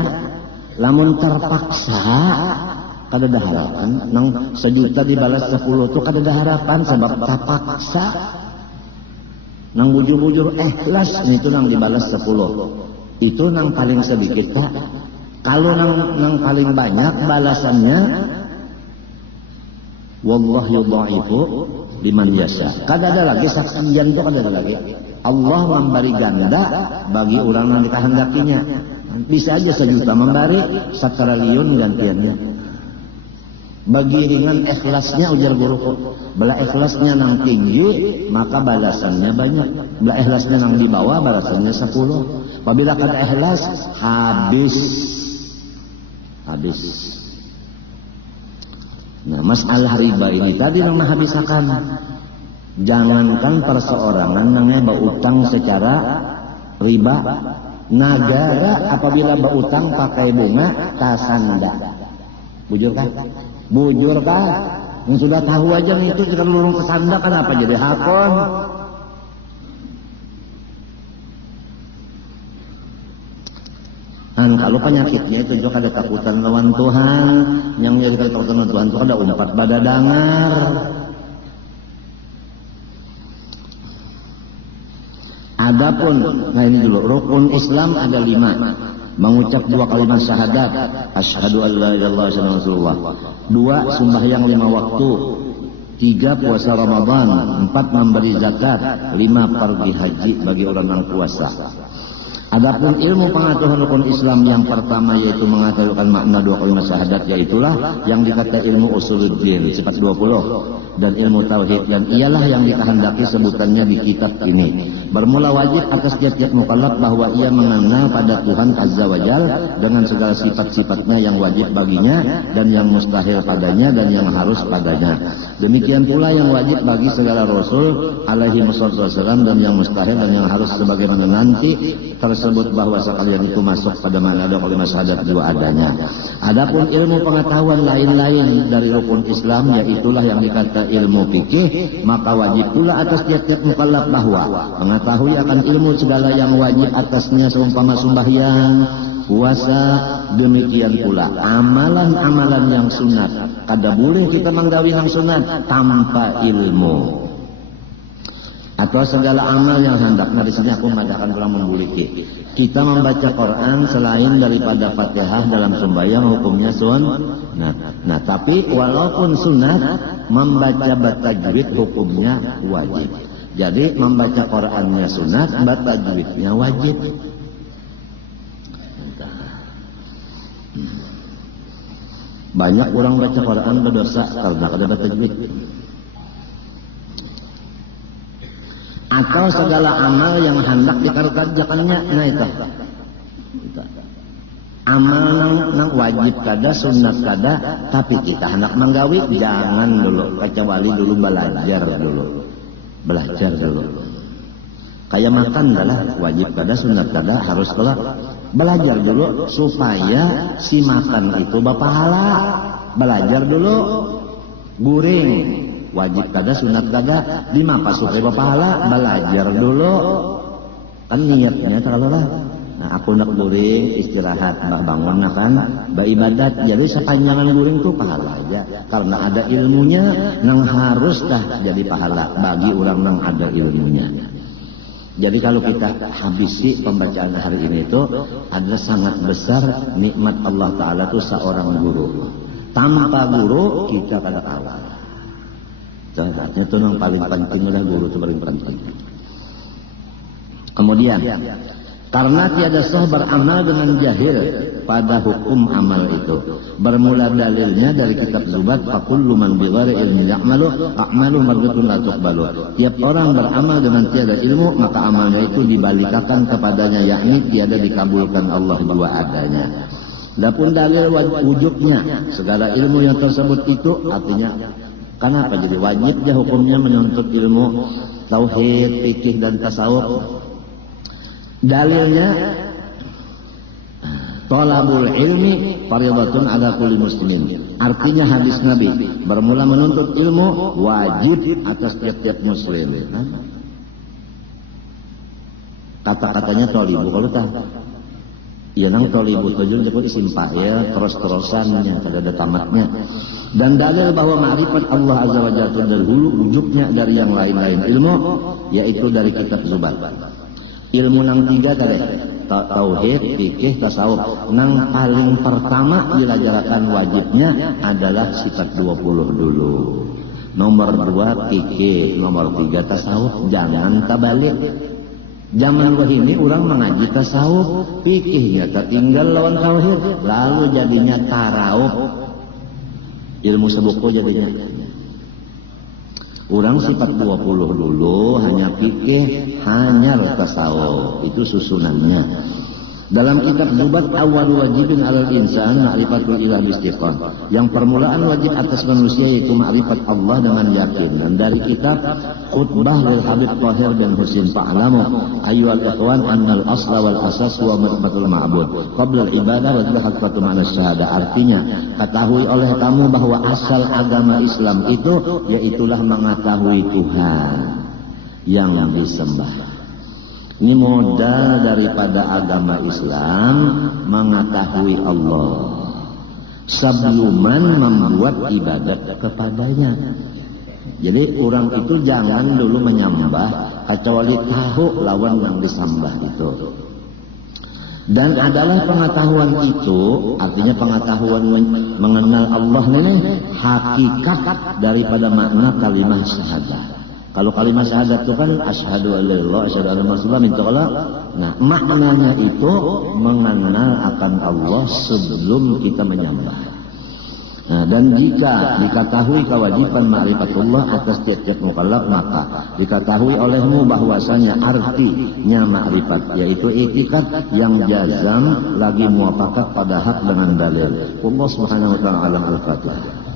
Lamun terpaksa, kada ada harapan. Nang 1 juta dibalas 10 itu kada ada harapan sebab terpaksa. Nang bujur-bujur ikhlas itu nang dibalas 10. Itu nang paling sedikit tak. Kalau nang paling banyak balasannya wallah yudha'ifu liman yasha. Kada ada lagi saksian itu kada ada lagi. Allah memberi ganda bagi orang yang dikehendakinya. Bisa aja 1 juta memberi, 1 triliun gantiannya. Bagi ringan ikhlasnya ujar guruku. Bela ikhlasnya nang tinggi, maka balasannya banyak. Bela ikhlasnya nang di bawah, balasannya 10. Apabila kada ikhlas, habis. Nah, masalah riba ini tadi yang menghabiskan. Jangankan perseorangan yang berutang secara riba. Negara apabila berutang pakai bunga kasanda. Bujur kah? Yang sudah tahu aja nih itu jika lulung kesanda kan apa jadi hakon. kalau penyakitnya itu juga ada takutan lawan Tuhan, yang jadi takutan lawan Tuhan itu ada umpat badadangar. Adapun, nah ini dulu, rukun Islam ada 5. Mengucap 2 kalimat syahadat, asyhadu an la ilaha illallah wa rasulullah. 2 sembahyang 5 waktu. 3 puasa Ramadan. 4 memberi zakat. 5 pergi haji bagi orang yang puasa. Adapun ilmu pengetahuan rukun Islam yang pertama yaitu mengetahukan makna 2 kalimat syahadat, yaitulah yang dikata ilmu usuluddin sifat 20 dan ilmu tauhid, dan ialah yang dikehendaki sebutannya di kitab ini. Bermula wajib atas tiap-tiap mukallaf bahwa ia mengenal pada Tuhan Azza wa Jalla dengan segala sifat-sifatnya yang wajib baginya dan yang mustahil padanya dan yang harus padanya. Demikian pula yang wajib bagi segala rasul alaihi wassalam dan yang mustahil dan yang harus, sebagaimana nanti tersebut bahwa sekalian itu masuk pada makna 2 kalimat syahadat 2 adanya. Adapun ilmu pengetahuan lain-lain dari rukun Islam, yaitulah yang dikata ilmu fikih, maka wajib pula atas tiap-tiap mukallaf bahwa mengetahui akan ilmu segala yang wajib atasnya seumpama sembahyang, puasa, demikian pula amalan-amalan yang sunat. Kada boleh kita menggawi yang sunat tanpa ilmu. Atau segala amal yang hendak. Nah di sini aku mengadakan kurang membuliki. Kita membaca Quran selain daripada Fatihah dalam sembahyang hukumnya nah tapi walaupun sunat, membaca tajwid hukumnya wajib. Jadi membaca Qurannya sunat, baca tajwidnya wajib. Banyak orang baca Quran berdosa karena kada baca tajwid. Atau segala amal yang hendak dikerjakannya, nah itu amal nang wajib kada, sunat kada, tapi kita hendak menggawi, jangan dulu, kecuali dulu belajar dulu. Kayak makan adalah wajib kada, sunat kada, harus belajar dulu supaya si makan itu berpahala. Belajar dulu guring, wajib kada, sunat kada, di mapa supaya berpahala, belajar dulu. Kan niatnya terlalu lah. Nah, aku nak guring, istirahat, bangun kan, beribadat. Jadi sepanjangan guring tuh pahala aja. Karena ada ilmunya, nang harus dah jadi pahala bagi orang nang ada ilmunya. Jadi kalau kita habisi pembacaan hari ini itu adalah sangat besar nikmat Allah Ta'ala itu seorang guru. Tanpa guru kita kada tahu. Artinya itu yang paling penting adalah guru itu paling penting. Kemudian, karena tiada sah beramal dengan jahil pada hukum amal itu. Bermula dalilnya dari kitab Zubat, fakullu man bighairi ilmi ya'malu a'malu mardatun la tuqbalu. Tiap orang beramal dengan tiada ilmu, maka amalnya itu dibalikakan kepadanya, yakni tiada dikabulkan Allah 2 adanya. Adapun dalil wujubnya segala ilmu yang tersebut itu artinya kenapa jadi wajibnya hukumnya menuntut ilmu tauhid, fikih dan tasawuf. Dalilnya talabul ilmi fardhatun ala kulli muslimin. Artinya hadis Nabi bermula menuntut ilmu wajib atas tiap-tiap muslim. Kata-katanya tolibu kalau tak ya nang tolibu tujuan jadi isim fa'il terus-terusannya ada tamatnya. Dan dalil bahwa ma'rifat Allah Azza wa Jalla dahulu wujudnya dari yang lain-lain ilmu, yaitu dari kitab Zubat. Ilmu nang 3 tadi, tauhid, fikih, tasawuf. Nang paling pertama diajarkan wajibnya adalah sifat 20 dulu. Nomor 2 fikih, nomor 3 tasawuf. Jangan terbalik. Zaman ini orang mengaji tasawuf, fikihnya tertinggal lawan tauhid, lalu jadinya tarawuf. Ilmu sebuku jadinya. Orang sifat 20 dulu, hanya fikih, hanya tasawuf. Itu susunannya. Dalam kitab Zubat, awal wajibin alal insan ma'rifatul ilah bistiqam. Yang permulaan wajib atas manusia yaitu ma'rifat Allah dengan yakin. Dan dari kitab Khutbah lil Habib Tahir dan Husin Fa'lamu ayyuhal ikhwan annal asla wal asas wa ma'rifatul ma'bud qabla al ibadah wa haqqatu ma'na syahadah. Artinya, ketahui oleh kamu bahwa asal agama Islam itu yaitulah mengetahui Tuhan yang disembah. Ini modal daripada agama Islam mengetahui Allah sebelum membuat ibadat kepadanya. Jadi orang itu jangan dulu menyembah kecuali tahu lawan yang disembah itu. Dan adalah pengetahuan itu, artinya pengetahuan mengenal Allah ini hakikat daripada makna kalimat syahadat. Kalau kalimat syahadat itu kan asyhadu an la ilaha asyhadu anna muhammadan rasulullah. Nah, maknanya itu mengenal akan Allah sebelum kita menyembah. Nah, dan jika diketahui kewajiban ma'rifatullah atas tiap-tiap mukallaf, maka diketahui olehmu bahwasanya artinya ma'rifat yaitu itikad yang jazam lagi muafakat pada hak dengan dalil. Allah Subhanahu wa taala alam al-Fatihah.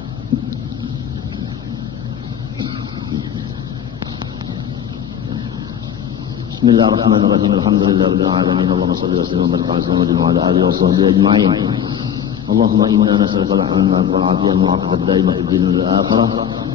Bismillahirrahmanirrahim. Alhamdulillahirabbil alamin. Allahumma shalli wa sallim wa barik ala alihi wa sahbihi ajma'in. اللهم إنا نسألك الحمد والعافية المعافاة الدائمة في الدين والآخرة.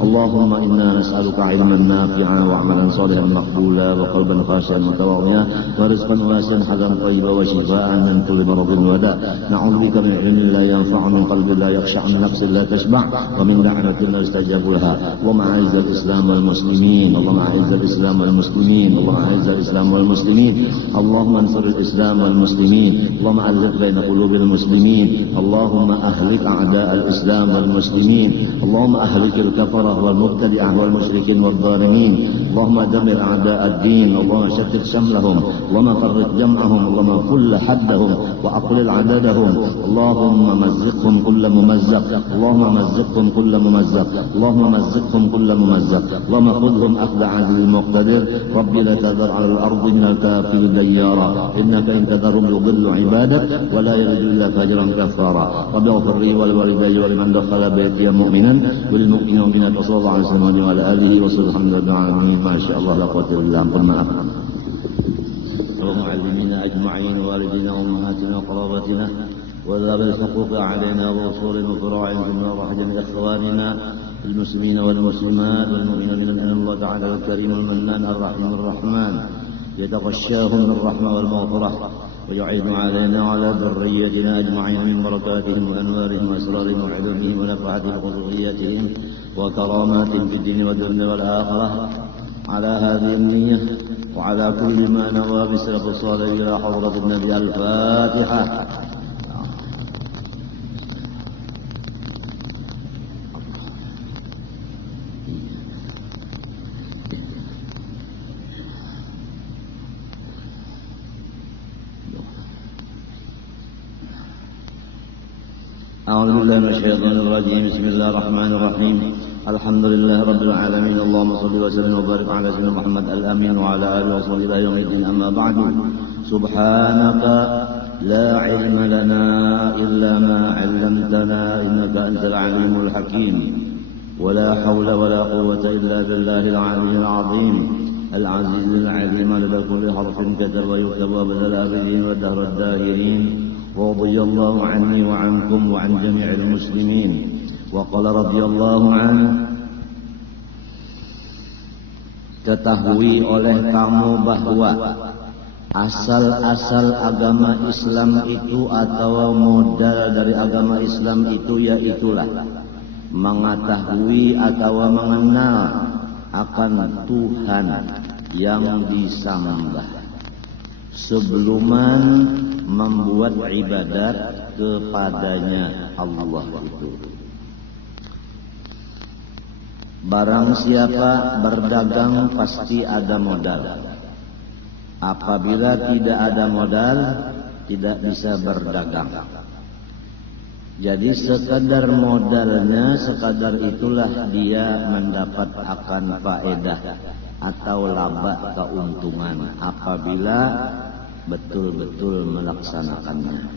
اللهم إنا نسألك علما نافعا وعملا صالحا مقبولا وقلبا خاشعا متواضعا ورزقا واسعا حلالا طيبا وشفاء من كل مرض وداء. نعوذ بك من علم لا ينفع من قلب لا يخشع من نفس لا تشبع ومن دعوة لا يستجاب لها. اللهم أعز الإسلام والمسلمين. اللهم أعز الإسلام والمسلمين. اللهم أعز الإسلام والمسلمين. اللهم انصر الإسلام والمسلمين. اللهم ألف بين قلوب المسلمين. اللهم أهلك أعداء الإسلام والمسلمين. اللهم أهلك الكفرة والمبتدعة والمشركين والظالمين. اللهم دمر أعداء الدين. اللهم شتت شملهم. اللهم فرق جمعهم. اللهم كل حدهم وأقلل عددهم. اللهم مزقهم كل ممزق. اللهم مزقهم كل ممزق. اللهم مزقهم كل ممزق. اللهم خذهم أخذ عزيز المقتدر. ربي لا تذر على الأرض من الكافر ديارا إنك إن تذرهم يضل عبادك ولا يلد إلا فاجرا كفارا. رب اغفر لي ولوالدي ولمن دخل بيتي مؤمنا وللمؤمنين والمؤمنات وصلى الله عليه وسلم وعلى آله وصحبه أجمعين. ما شاء الله لا قوة إلا بالله. ومعلمينا أجمعين والدينا وأمهاتنا وقرابتنا وذوي الحقوق علينا وأصول وفروع ثم رحمة إخواننا المسلمين والمسلمات والمؤمنين من الله تعالى الكريم المنان الرحيم الرحمن يتغشاهم بالرحمة والمغفرة ويعين علينا وعلى ذريتنا أجمعين من بركاتهم وأنوارهم وأسرارهم وعلومهم ونفعاتهم وخصوصياتهم وكراماتهم في الدين والدنيا والآخرة. على هذه النية وعلى كل ما نوى بسلف الصالح إلى حضرة النبي. الفاتحة. أعوذ بالله من الشيطان الرجيم. بسم الله الرحمن الرحيم. الحمد لله رب العالمين. اللهم صل وسلم وبارك على سيدنا محمد الأمين وعلى آله وصحبه إلى يوم الدين. أما بعد. سبحانك لا علم لنا إلا ما علمتنا إنك أنت العليم الحكيم. ولا حول ولا قوة إلا بالله العلي العظيم العزيز العليم. لدى كل حرف كتب ويكتب أبد الآبدين ودهر الداهرين. رضي الله عني وعنكم وعن جميع المسلمين. وقال رضي الله عنه. Ketahui oleh kamu bahwa asal-asal agama Islam itu atau modal dari agama Islam itu yaitulah mengetahui atau mengenal akan Tuhan yang disembah sebelum membuat ibadat kepadanya Allah itu. Barang siapa berdagang pasti ada modal. Apabila tidak ada modal, tidak bisa berdagang. Jadi sekadar modalnya, sekadar itulah dia mendapat akan faedah atau laba keuntungan apabila betul-betul melaksanakannya.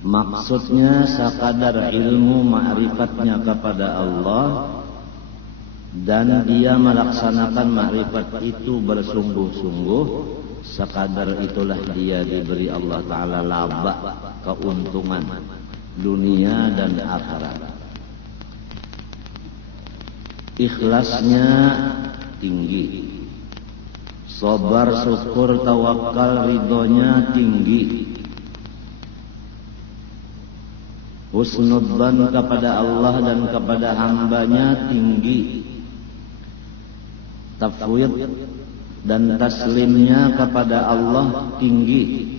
Maksudnya sekadar ilmu ma'rifatnya kepada Allah dan dia melaksanakan ma'rifat itu bersungguh-sungguh, sekadar itulah dia diberi Allah Ta'ala laba keuntungan dunia dan akhirat. Ikhlasnya tinggi sabar, syukur, tawakal, ridhonya tinggi. Husnudzan kepada Allah dan kepada hambanya tinggi. Tafwid dan taslimnya kepada Allah tinggi.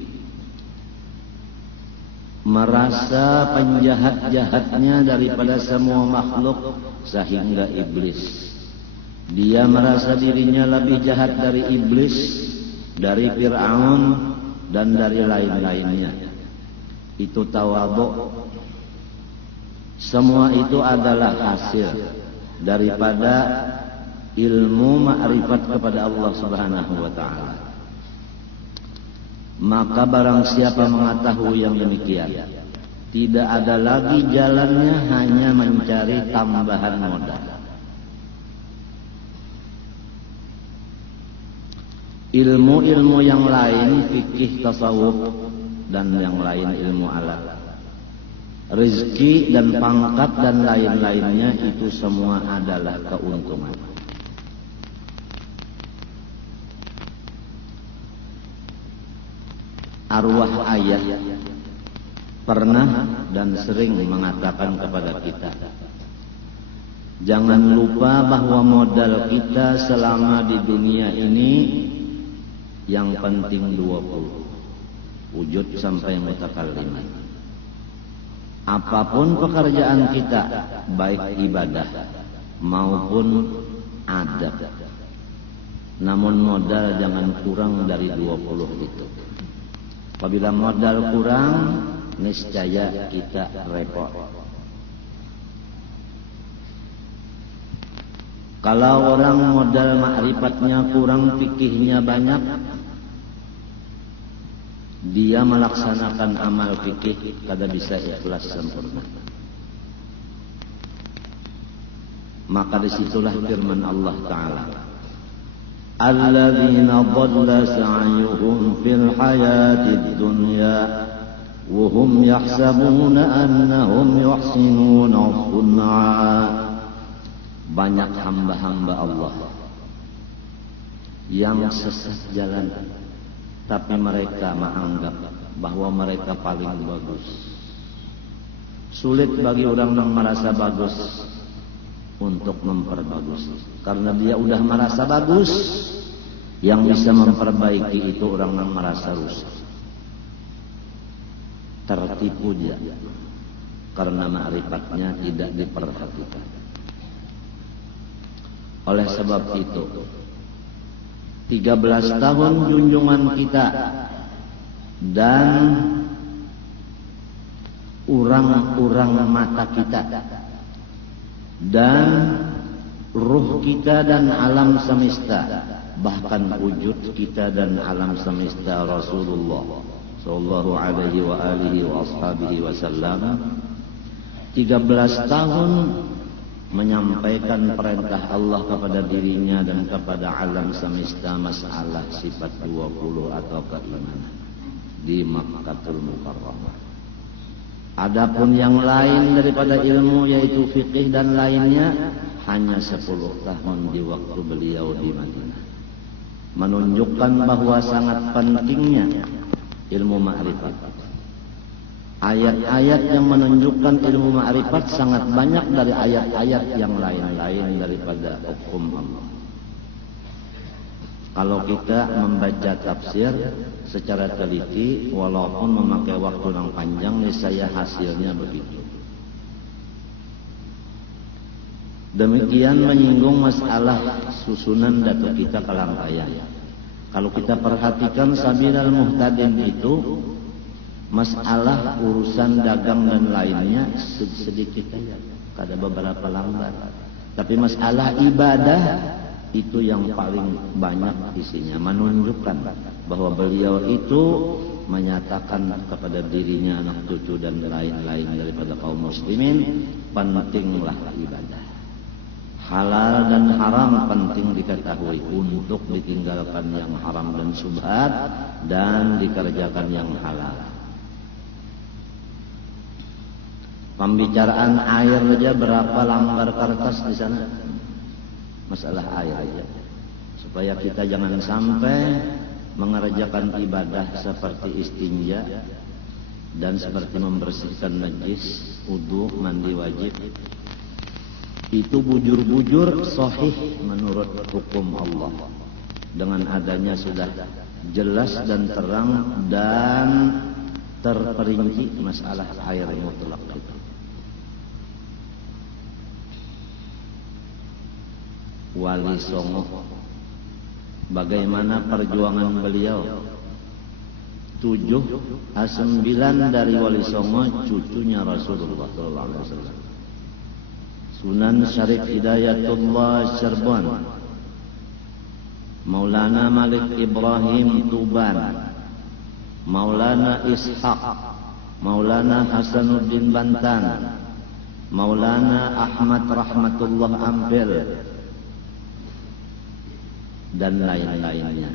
Merasa penjahat-jahatnya daripada semua makhluk sehingga iblis. Dia merasa dirinya lebih jahat dari iblis, dari Fir'aun dan dari lain-lainnya. Itu tawadhu. Semua itu adalah hasil daripada ilmu ma'rifat kepada Allah Subhanahu wa ta'ala. Maka barang siapa mengetahui yang demikian, tidak ada lagi jalannya hanya mencari tambahan modal. Ilmu-ilmu yang lain, fikih, tasawuf, dan yang lain ilmu alat, rezeki dan pangkat dan lain-lainnya, itu semua adalah keuntungan. Arwah ayah pernah dan sering mengatakan kepada kita, jangan lupa bahwa modal kita selama di dunia ini yang penting 20, wujud sampai mutakallim. Apapun pekerjaan kita, baik ibadah maupun adab, namun modal jangan kurang dari 20 itu. Apabila modal kurang, niscaya kita repot. Kalau orang modal ma'rifatnya kurang, fikihnya banyak, dia melaksanakan amal fikih kada bisa ikhlas sempurna. Maka disitulah firman Allah Ta'ala, alladzina dhalla sa'yuhum fil hayatid dunya wa hum yahsabuna annahum yuhsinuna sun'a. Banyak hamba-hamba Allah yang sesat jalan, tapi mereka menganggap bahwa mereka paling bagus. Sulit bagi orang yang merasa bagus untuk memperbagus, karena dia udah merasa bagus. Yang bisa memperbaiki itu orang yang merasa rusak. Tertipu dia karena ma'rifatnya tidak diperhatikan. Oleh sebab itu, 13 tahun junjungan kita dan urang-urang mata kita dan ruh kita dan alam semesta, bahkan wujud kita dan alam semesta Rasulullah sallallahu alaihi wa alihi wa ashabihi wasallam, 13 tahun menyampaikan perintah Allah kepada dirinya dan kepada alam semesta masalah sifat 20 atau keimanan di Makkatul Mukarramah. Adapun yang lain daripada ilmu, yaitu fikih dan lainnya, hanya 10 tahun di waktu beliau di Madinah. Menunjukkan bahwa sangat pentingnya ilmu ma'rifat. Ayat-ayat yang menunjukkan ilmu ma'rifat sangat banyak dari ayat-ayat yang lain-lain daripada hukum Allah. Kalau kita membaca tafsir secara teliti, walaupun memakai waktu yang panjang, niscaya hasilnya begitu. Demikian menyinggung masalah susunan datu kita Kalangkayang. Kalau kita perhatikan Sabilal Muhtadin itu, masalah urusan dagang dan lainnya sedikit saja, ada beberapa lambat. Tapi masalah ibadah itu yang paling banyak isinya, menunjukkan bahwa beliau itu menyatakan kepada dirinya, anak cucu dan lain-lain daripada kaum muslimin, pentinglah ibadah. Halal dan haram penting diketahui untuk ditinggalkan yang haram dan syubhat dan dikerjakan yang halal. Pembicaraan air saja berapa lembar kertas di sana? Masalah air aja. supaya kita jangan sampai mengerjakan ibadah seperti istinja dan seperti membersihkan najis, wudu, mandi wajib, itu bujur-bujur sahih menurut hukum Allah. Dengan adanya sudah jelas dan terang dan terperinci masalah air mutlak itu. Wali Songo, bagaimana perjuangan beliau? 7-9 dari Wali Songo cucunya Rasulullah SAW. Sunan Syarif Hidayatullah Cirebon, Maulana Malik Ibrahim Tuban, Maulana Ishaq, Maulana Hasanuddin Bantan, Maulana Ahmad Rahmatullah Ampel, dan lain-lainnya.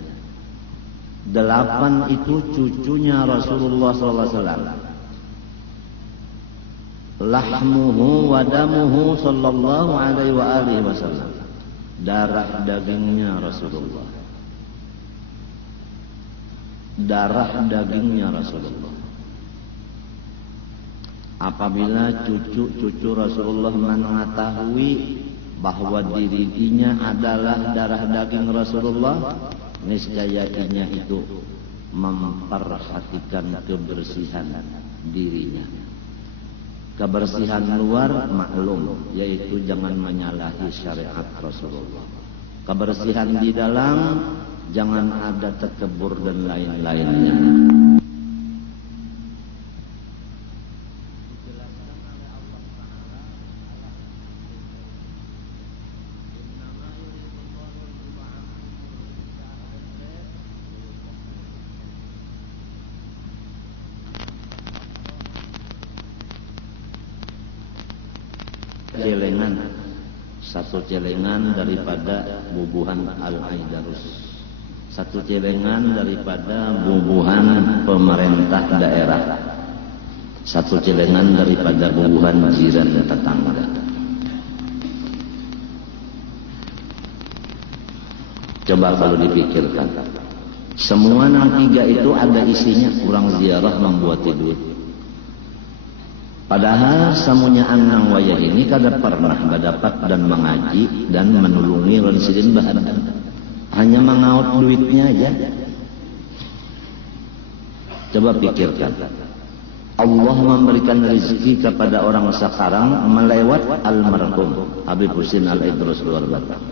8 itu cucunya Rasulullah SAW. Lahmuhu wa damuhu sallallahu alaihi wa alihi wasallam. Darah dagingnya Rasulullah. Darah dagingnya Rasulullah. Apabila cucu-cucu Rasulullah mengetahui bahwa dirinya adalah darah daging Rasulullah, niscaya inya itu memperhatikan kebersihan dirinya. Kebersihan luar maklum, yaitu jangan menyalahi syariat Rasulullah. Kebersihan di dalam, jangan ada tekebur dan lain-lainnya. Celengan, 1 celengan daripada bubuhan Al-Aidarus, 1 celengan daripada bubuhan pemerintah daerah, 1 celengan daripada bubuhan jiran tetangga. Coba kalau dipikirkan, semua yang 3 itu ada isinya, kurang ziarah membuat duit. Padahal samunya anang wayah ini kada pernah berdapat dan mengaji dan menulungi rensidin bahan. Hanya mengaut duitnya aja. Coba pikirkan. Allah memberikan rezeki kepada orang sekarang melewat almarhum Habib Husin Al-Idrus luar batang.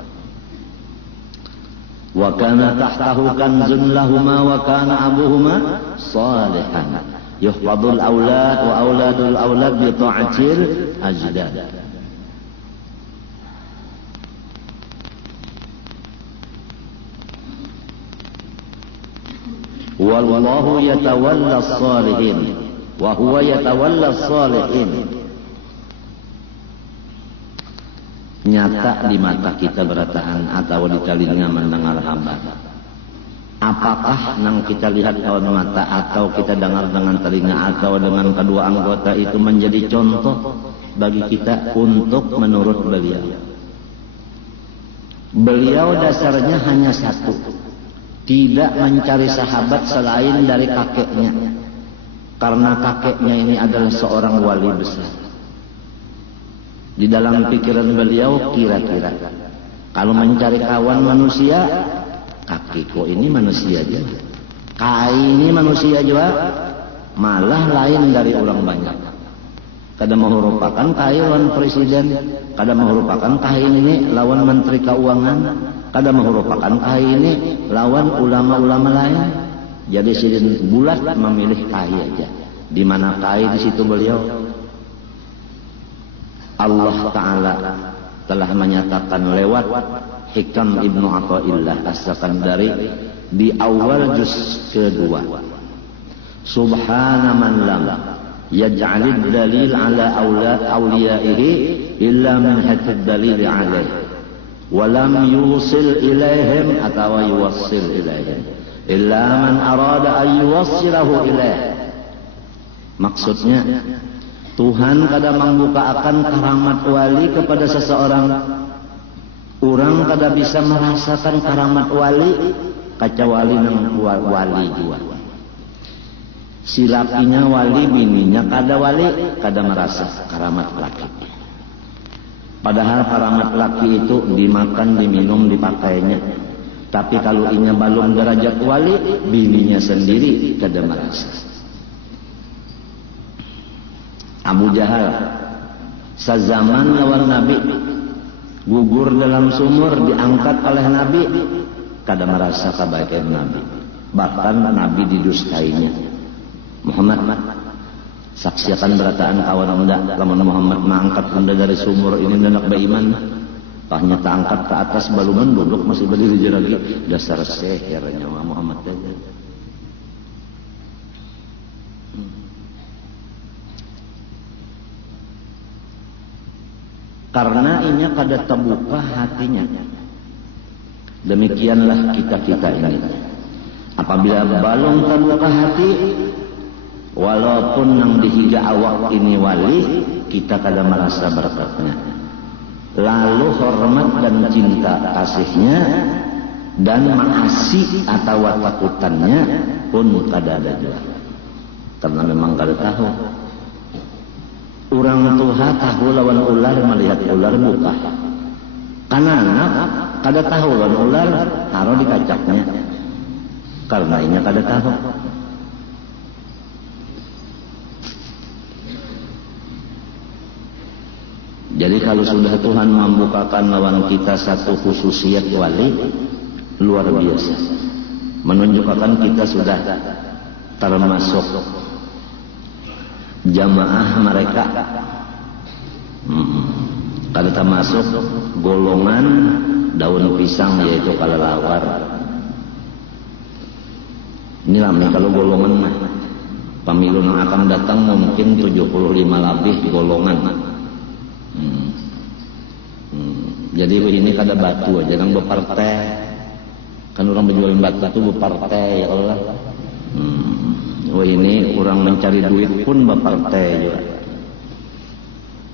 Wa kana tahtahu kanzun lahuma wa kana abuhuma salihan. Yuhfadul aulad wa auladul aulad bi ta'atil ajdad. Wallahu yatawalla as-salihin wa huwa yatawalla as-salihin. Nyata di mata kita berataan atau di telinga mendengar hamba. Apakah yang kita lihat dengan mata atau kita dengar dengan telinga atau dengan kedua anggota itu menjadi contoh bagi kita untuk menurut beliau? Beliau dasarnya hanya satu, tidak mencari sahabat selain dari kakeknya, karena kakeknya ini adalah seorang wali besar. Di dalam pikiran beliau kira-kira kalau mencari kawan manusia, kakekku ini manusia aja, kai ini manusia juga, malah lain dari orang banyak. Kada merupakan kai lawan presiden, kada merupakan kai ini lawan menteri keuangan, kada merupakan kai ini lawan ulama-ulama lain. Jadi sidin bulat memilih kai aja. Di mana kai di situ beliau. Allah Ta'ala telah menyatakan lewat Hikam Ibnu Athaillah As-Sakandari di awal juz kedua. Subhana man lam yaj'alid dalil ala awliyaihi illa min hatid dalil alaihi wa lam yusil ilaihim atau yuwassil ilaihim illa man arada an yuwassilahu ilaih. Maksudnya Tuhan kadang membukakan keramat wali kepada seseorang Orang kada bisa merasakan karamat wali, kaca wali nang wali jua. Si lakinya wali, bininya kada wali, kada merasa karamat laki. Padahal karamat laki itu dimakan, diminum, dipakainya. Tapi kalau inya belum derajat wali, bininya sendiri kada merasa. Abu Jahal sezaman lawan Nabi, gugur dalam sumur, diangkat oleh Nabi, kada merasa kebaikan Nabi. Bahkan Nabi didustainya. Muhammad, saksikan berataan kawan anda, lamun Muhammad mengangkat anda dari sumur ini hendak beriman, pahnya terangkat ke atas baluman duduk masih berdiri lagi, dasar seher nyawa Muhammad saja. Karena inya kada terbuka hatinya. Demikianlah kita ini. Apabila balong terbuka hati, walaupun nang dihiga awak ini wali, kita kada merasa berkatnya. Lalu hormat dan cinta kasihnya dan maasi atau takutannya pun kada ada juga. Karena memang kada tahu. Orang tua tahu lawan ular, melihat ular buka. Karena anak kada tahu lawan ular, taruh di kacaknya. Karena ini kada tahu. Jadi kalau sudah Tuhan membukakan lawan kita satu khususiat wali, luar biasa. Menunjukkan kita sudah termasuk jamaah mereka, kada termasuk golongan daun pisang yaitu kelelawar. Ini lama kalau golongan pemilu yang akan datang mungkin 75 lebih golongan. Jadi ini kada batu aja, jangan berpartai. Kan orang berjualin batu itu berpartai ya Allah. Wah ini orang mencari duit pun berpartai juga.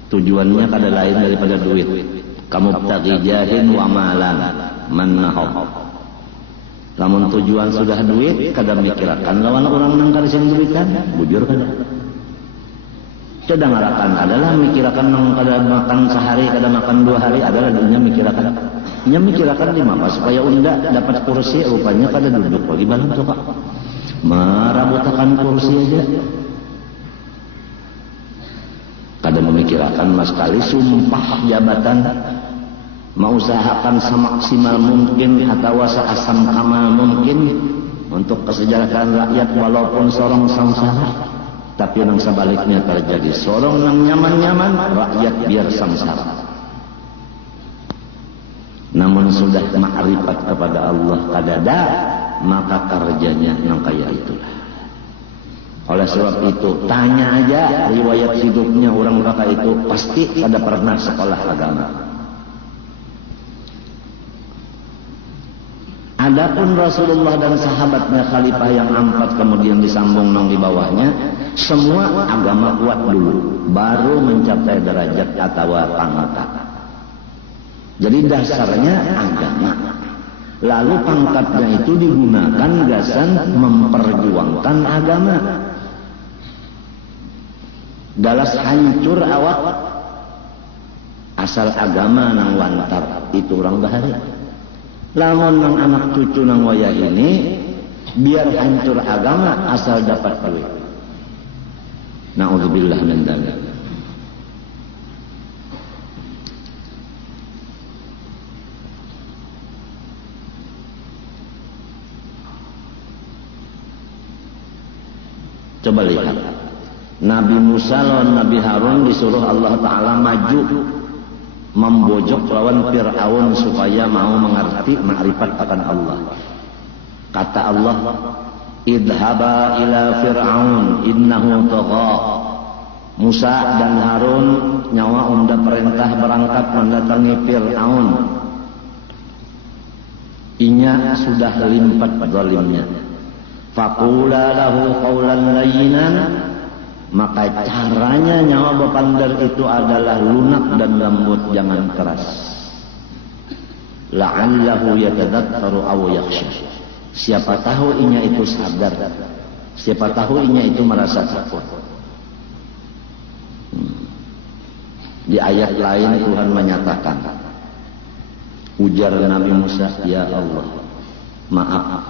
Tujuannya kada lain daripada duit. Kamu tagi jahin wa malan manahab. Lamun tujuan sudah duit, kada mikirakan lawan orang nang kada sing duitan, bujur kada. Cadang arakan adalah mikirakan nang kada makan sehari, kada makan 2 hari, adalah dunia mikirakan. Nya mikirakan di mana supaya unda dapat kursi, rupanya kada duduk lagi balang tuh Pak. Merabutakan kursi aja. Kada memikirkan mas sekali sumpah jabatan, mengusahakan semaksimal mungkin atau seasam kamal mungkin untuk kesejahteraan rakyat walaupun sorong samsara. Tapi yang sebaliknya terjadi, sorong yang nyaman-nyaman, rakyat biar samsara. Namun sudah ma'rifat kepada Allah kadada, maka kerjanya nang kaya itulah. Oleh sebab itu, tanya aja riwayat hidupnya orang mereka itu, pasti ada pernah sekolah agama. Adapun Rasulullah dan sahabatnya khalifah yang 4 kemudian disambung nang di bawahnya, semua agama kuat dulu, baru mencapai derajat atau pangkat. Jadi dasarnya agama. Lalu pangkatnya itu digunakan gasan memperjuangkan agama. Dalas hancur awak, asal agama nang wantar, itu orang bahaya. Lamun nang anak cucu nang wayah ini, biar hancur agama asal dapat duit. Na'udzubillah min dzalik. Coba lihat. Nabi Musa lawan Nabi Harun disuruh Allah Ta'ala maju membojok lawan Fir'aun supaya mau mengerti ma'rifat akan Allah. Kata Allah, idhaba ila Fir'aun innahu tagha. Musa dan Harun nyawa unda perintah berangkat mendatangi Fir'aun. Inya sudah limpat zalimnya. Faqula lahu qawlan layyinan, maka caranya nyawa bapandar itu adalah lunak dan lembut, jangan keras. la'allahu yatadakkaru aw yakhsha. Siapa tahu inya itu sadar, siapa tahu inya itu merasa takut. Di ayat lain Tuhan menyatakan, ujar Nabi Musa, ya Allah, maaf,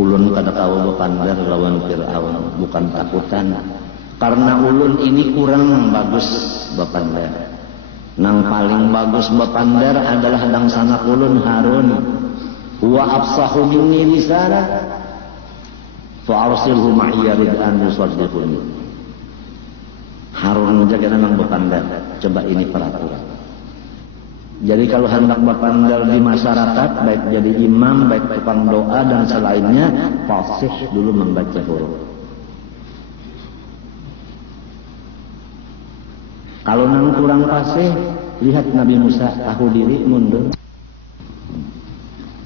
ulun kada tahu bepander lawan Fir'aun, bukan takutan, karena ulun ini kurang bagus bepander. Nang paling bagus bepander adalah dang sanak ulun Harun, huwa afsahu minni lisanan fa arsilhu ma'iya rid'an yusaddiquni. Harun menjaga nang bepander. Coba ini peraturan. Jadi kalau hendak bepander di masyarakat, baik jadi imam, baik tukang doa dan selainnya, fasih dulu membaca huruf. Kalau nang kurang fasih, lihat Nabi Musa tahu diri mundur.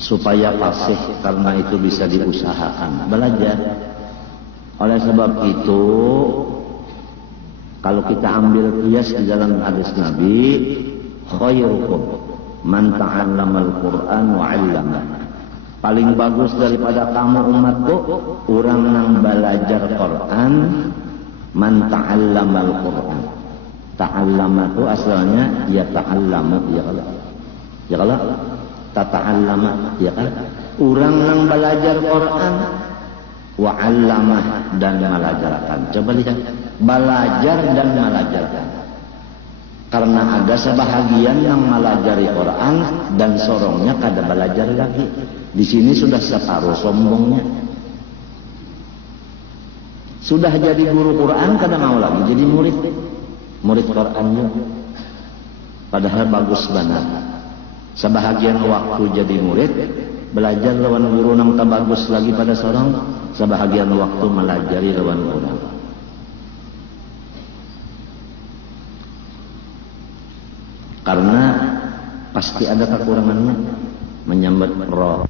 Supaya fasih, karena itu bisa diusahakan, belajar. Oleh sebab itu, kalau kita ambil kias di dalam hadis Nabi, khairukum man ta'allamal Qur'an wa 'allama. Paling bagus daripada kamu umatku, orang yang belajar Quran, man ta'allamal Qur'an. Ta'allama itu asalnya ya ta'allamu, ya kalau. Ya kalau ta'allama, ya kan? Orang yang belajar Quran wa 'allama dan melajarkan. Coba lihat, belajar dan melajarkan. Karena ada sebahagian yang melajari Quran dan sorongnya kada belajar lagi. Di sini sudah separuh sombongnya. Sudah jadi guru Quran kada mau lagi jadi murid Qurannya. Padahal bagus banget. Sebahagian waktu jadi murid, belajar lawan guru nang tak bagus lagi pada sorong. Sebahagian waktu melajari lawan orang. Karena pasti ada kekurangannya, menyambut roh.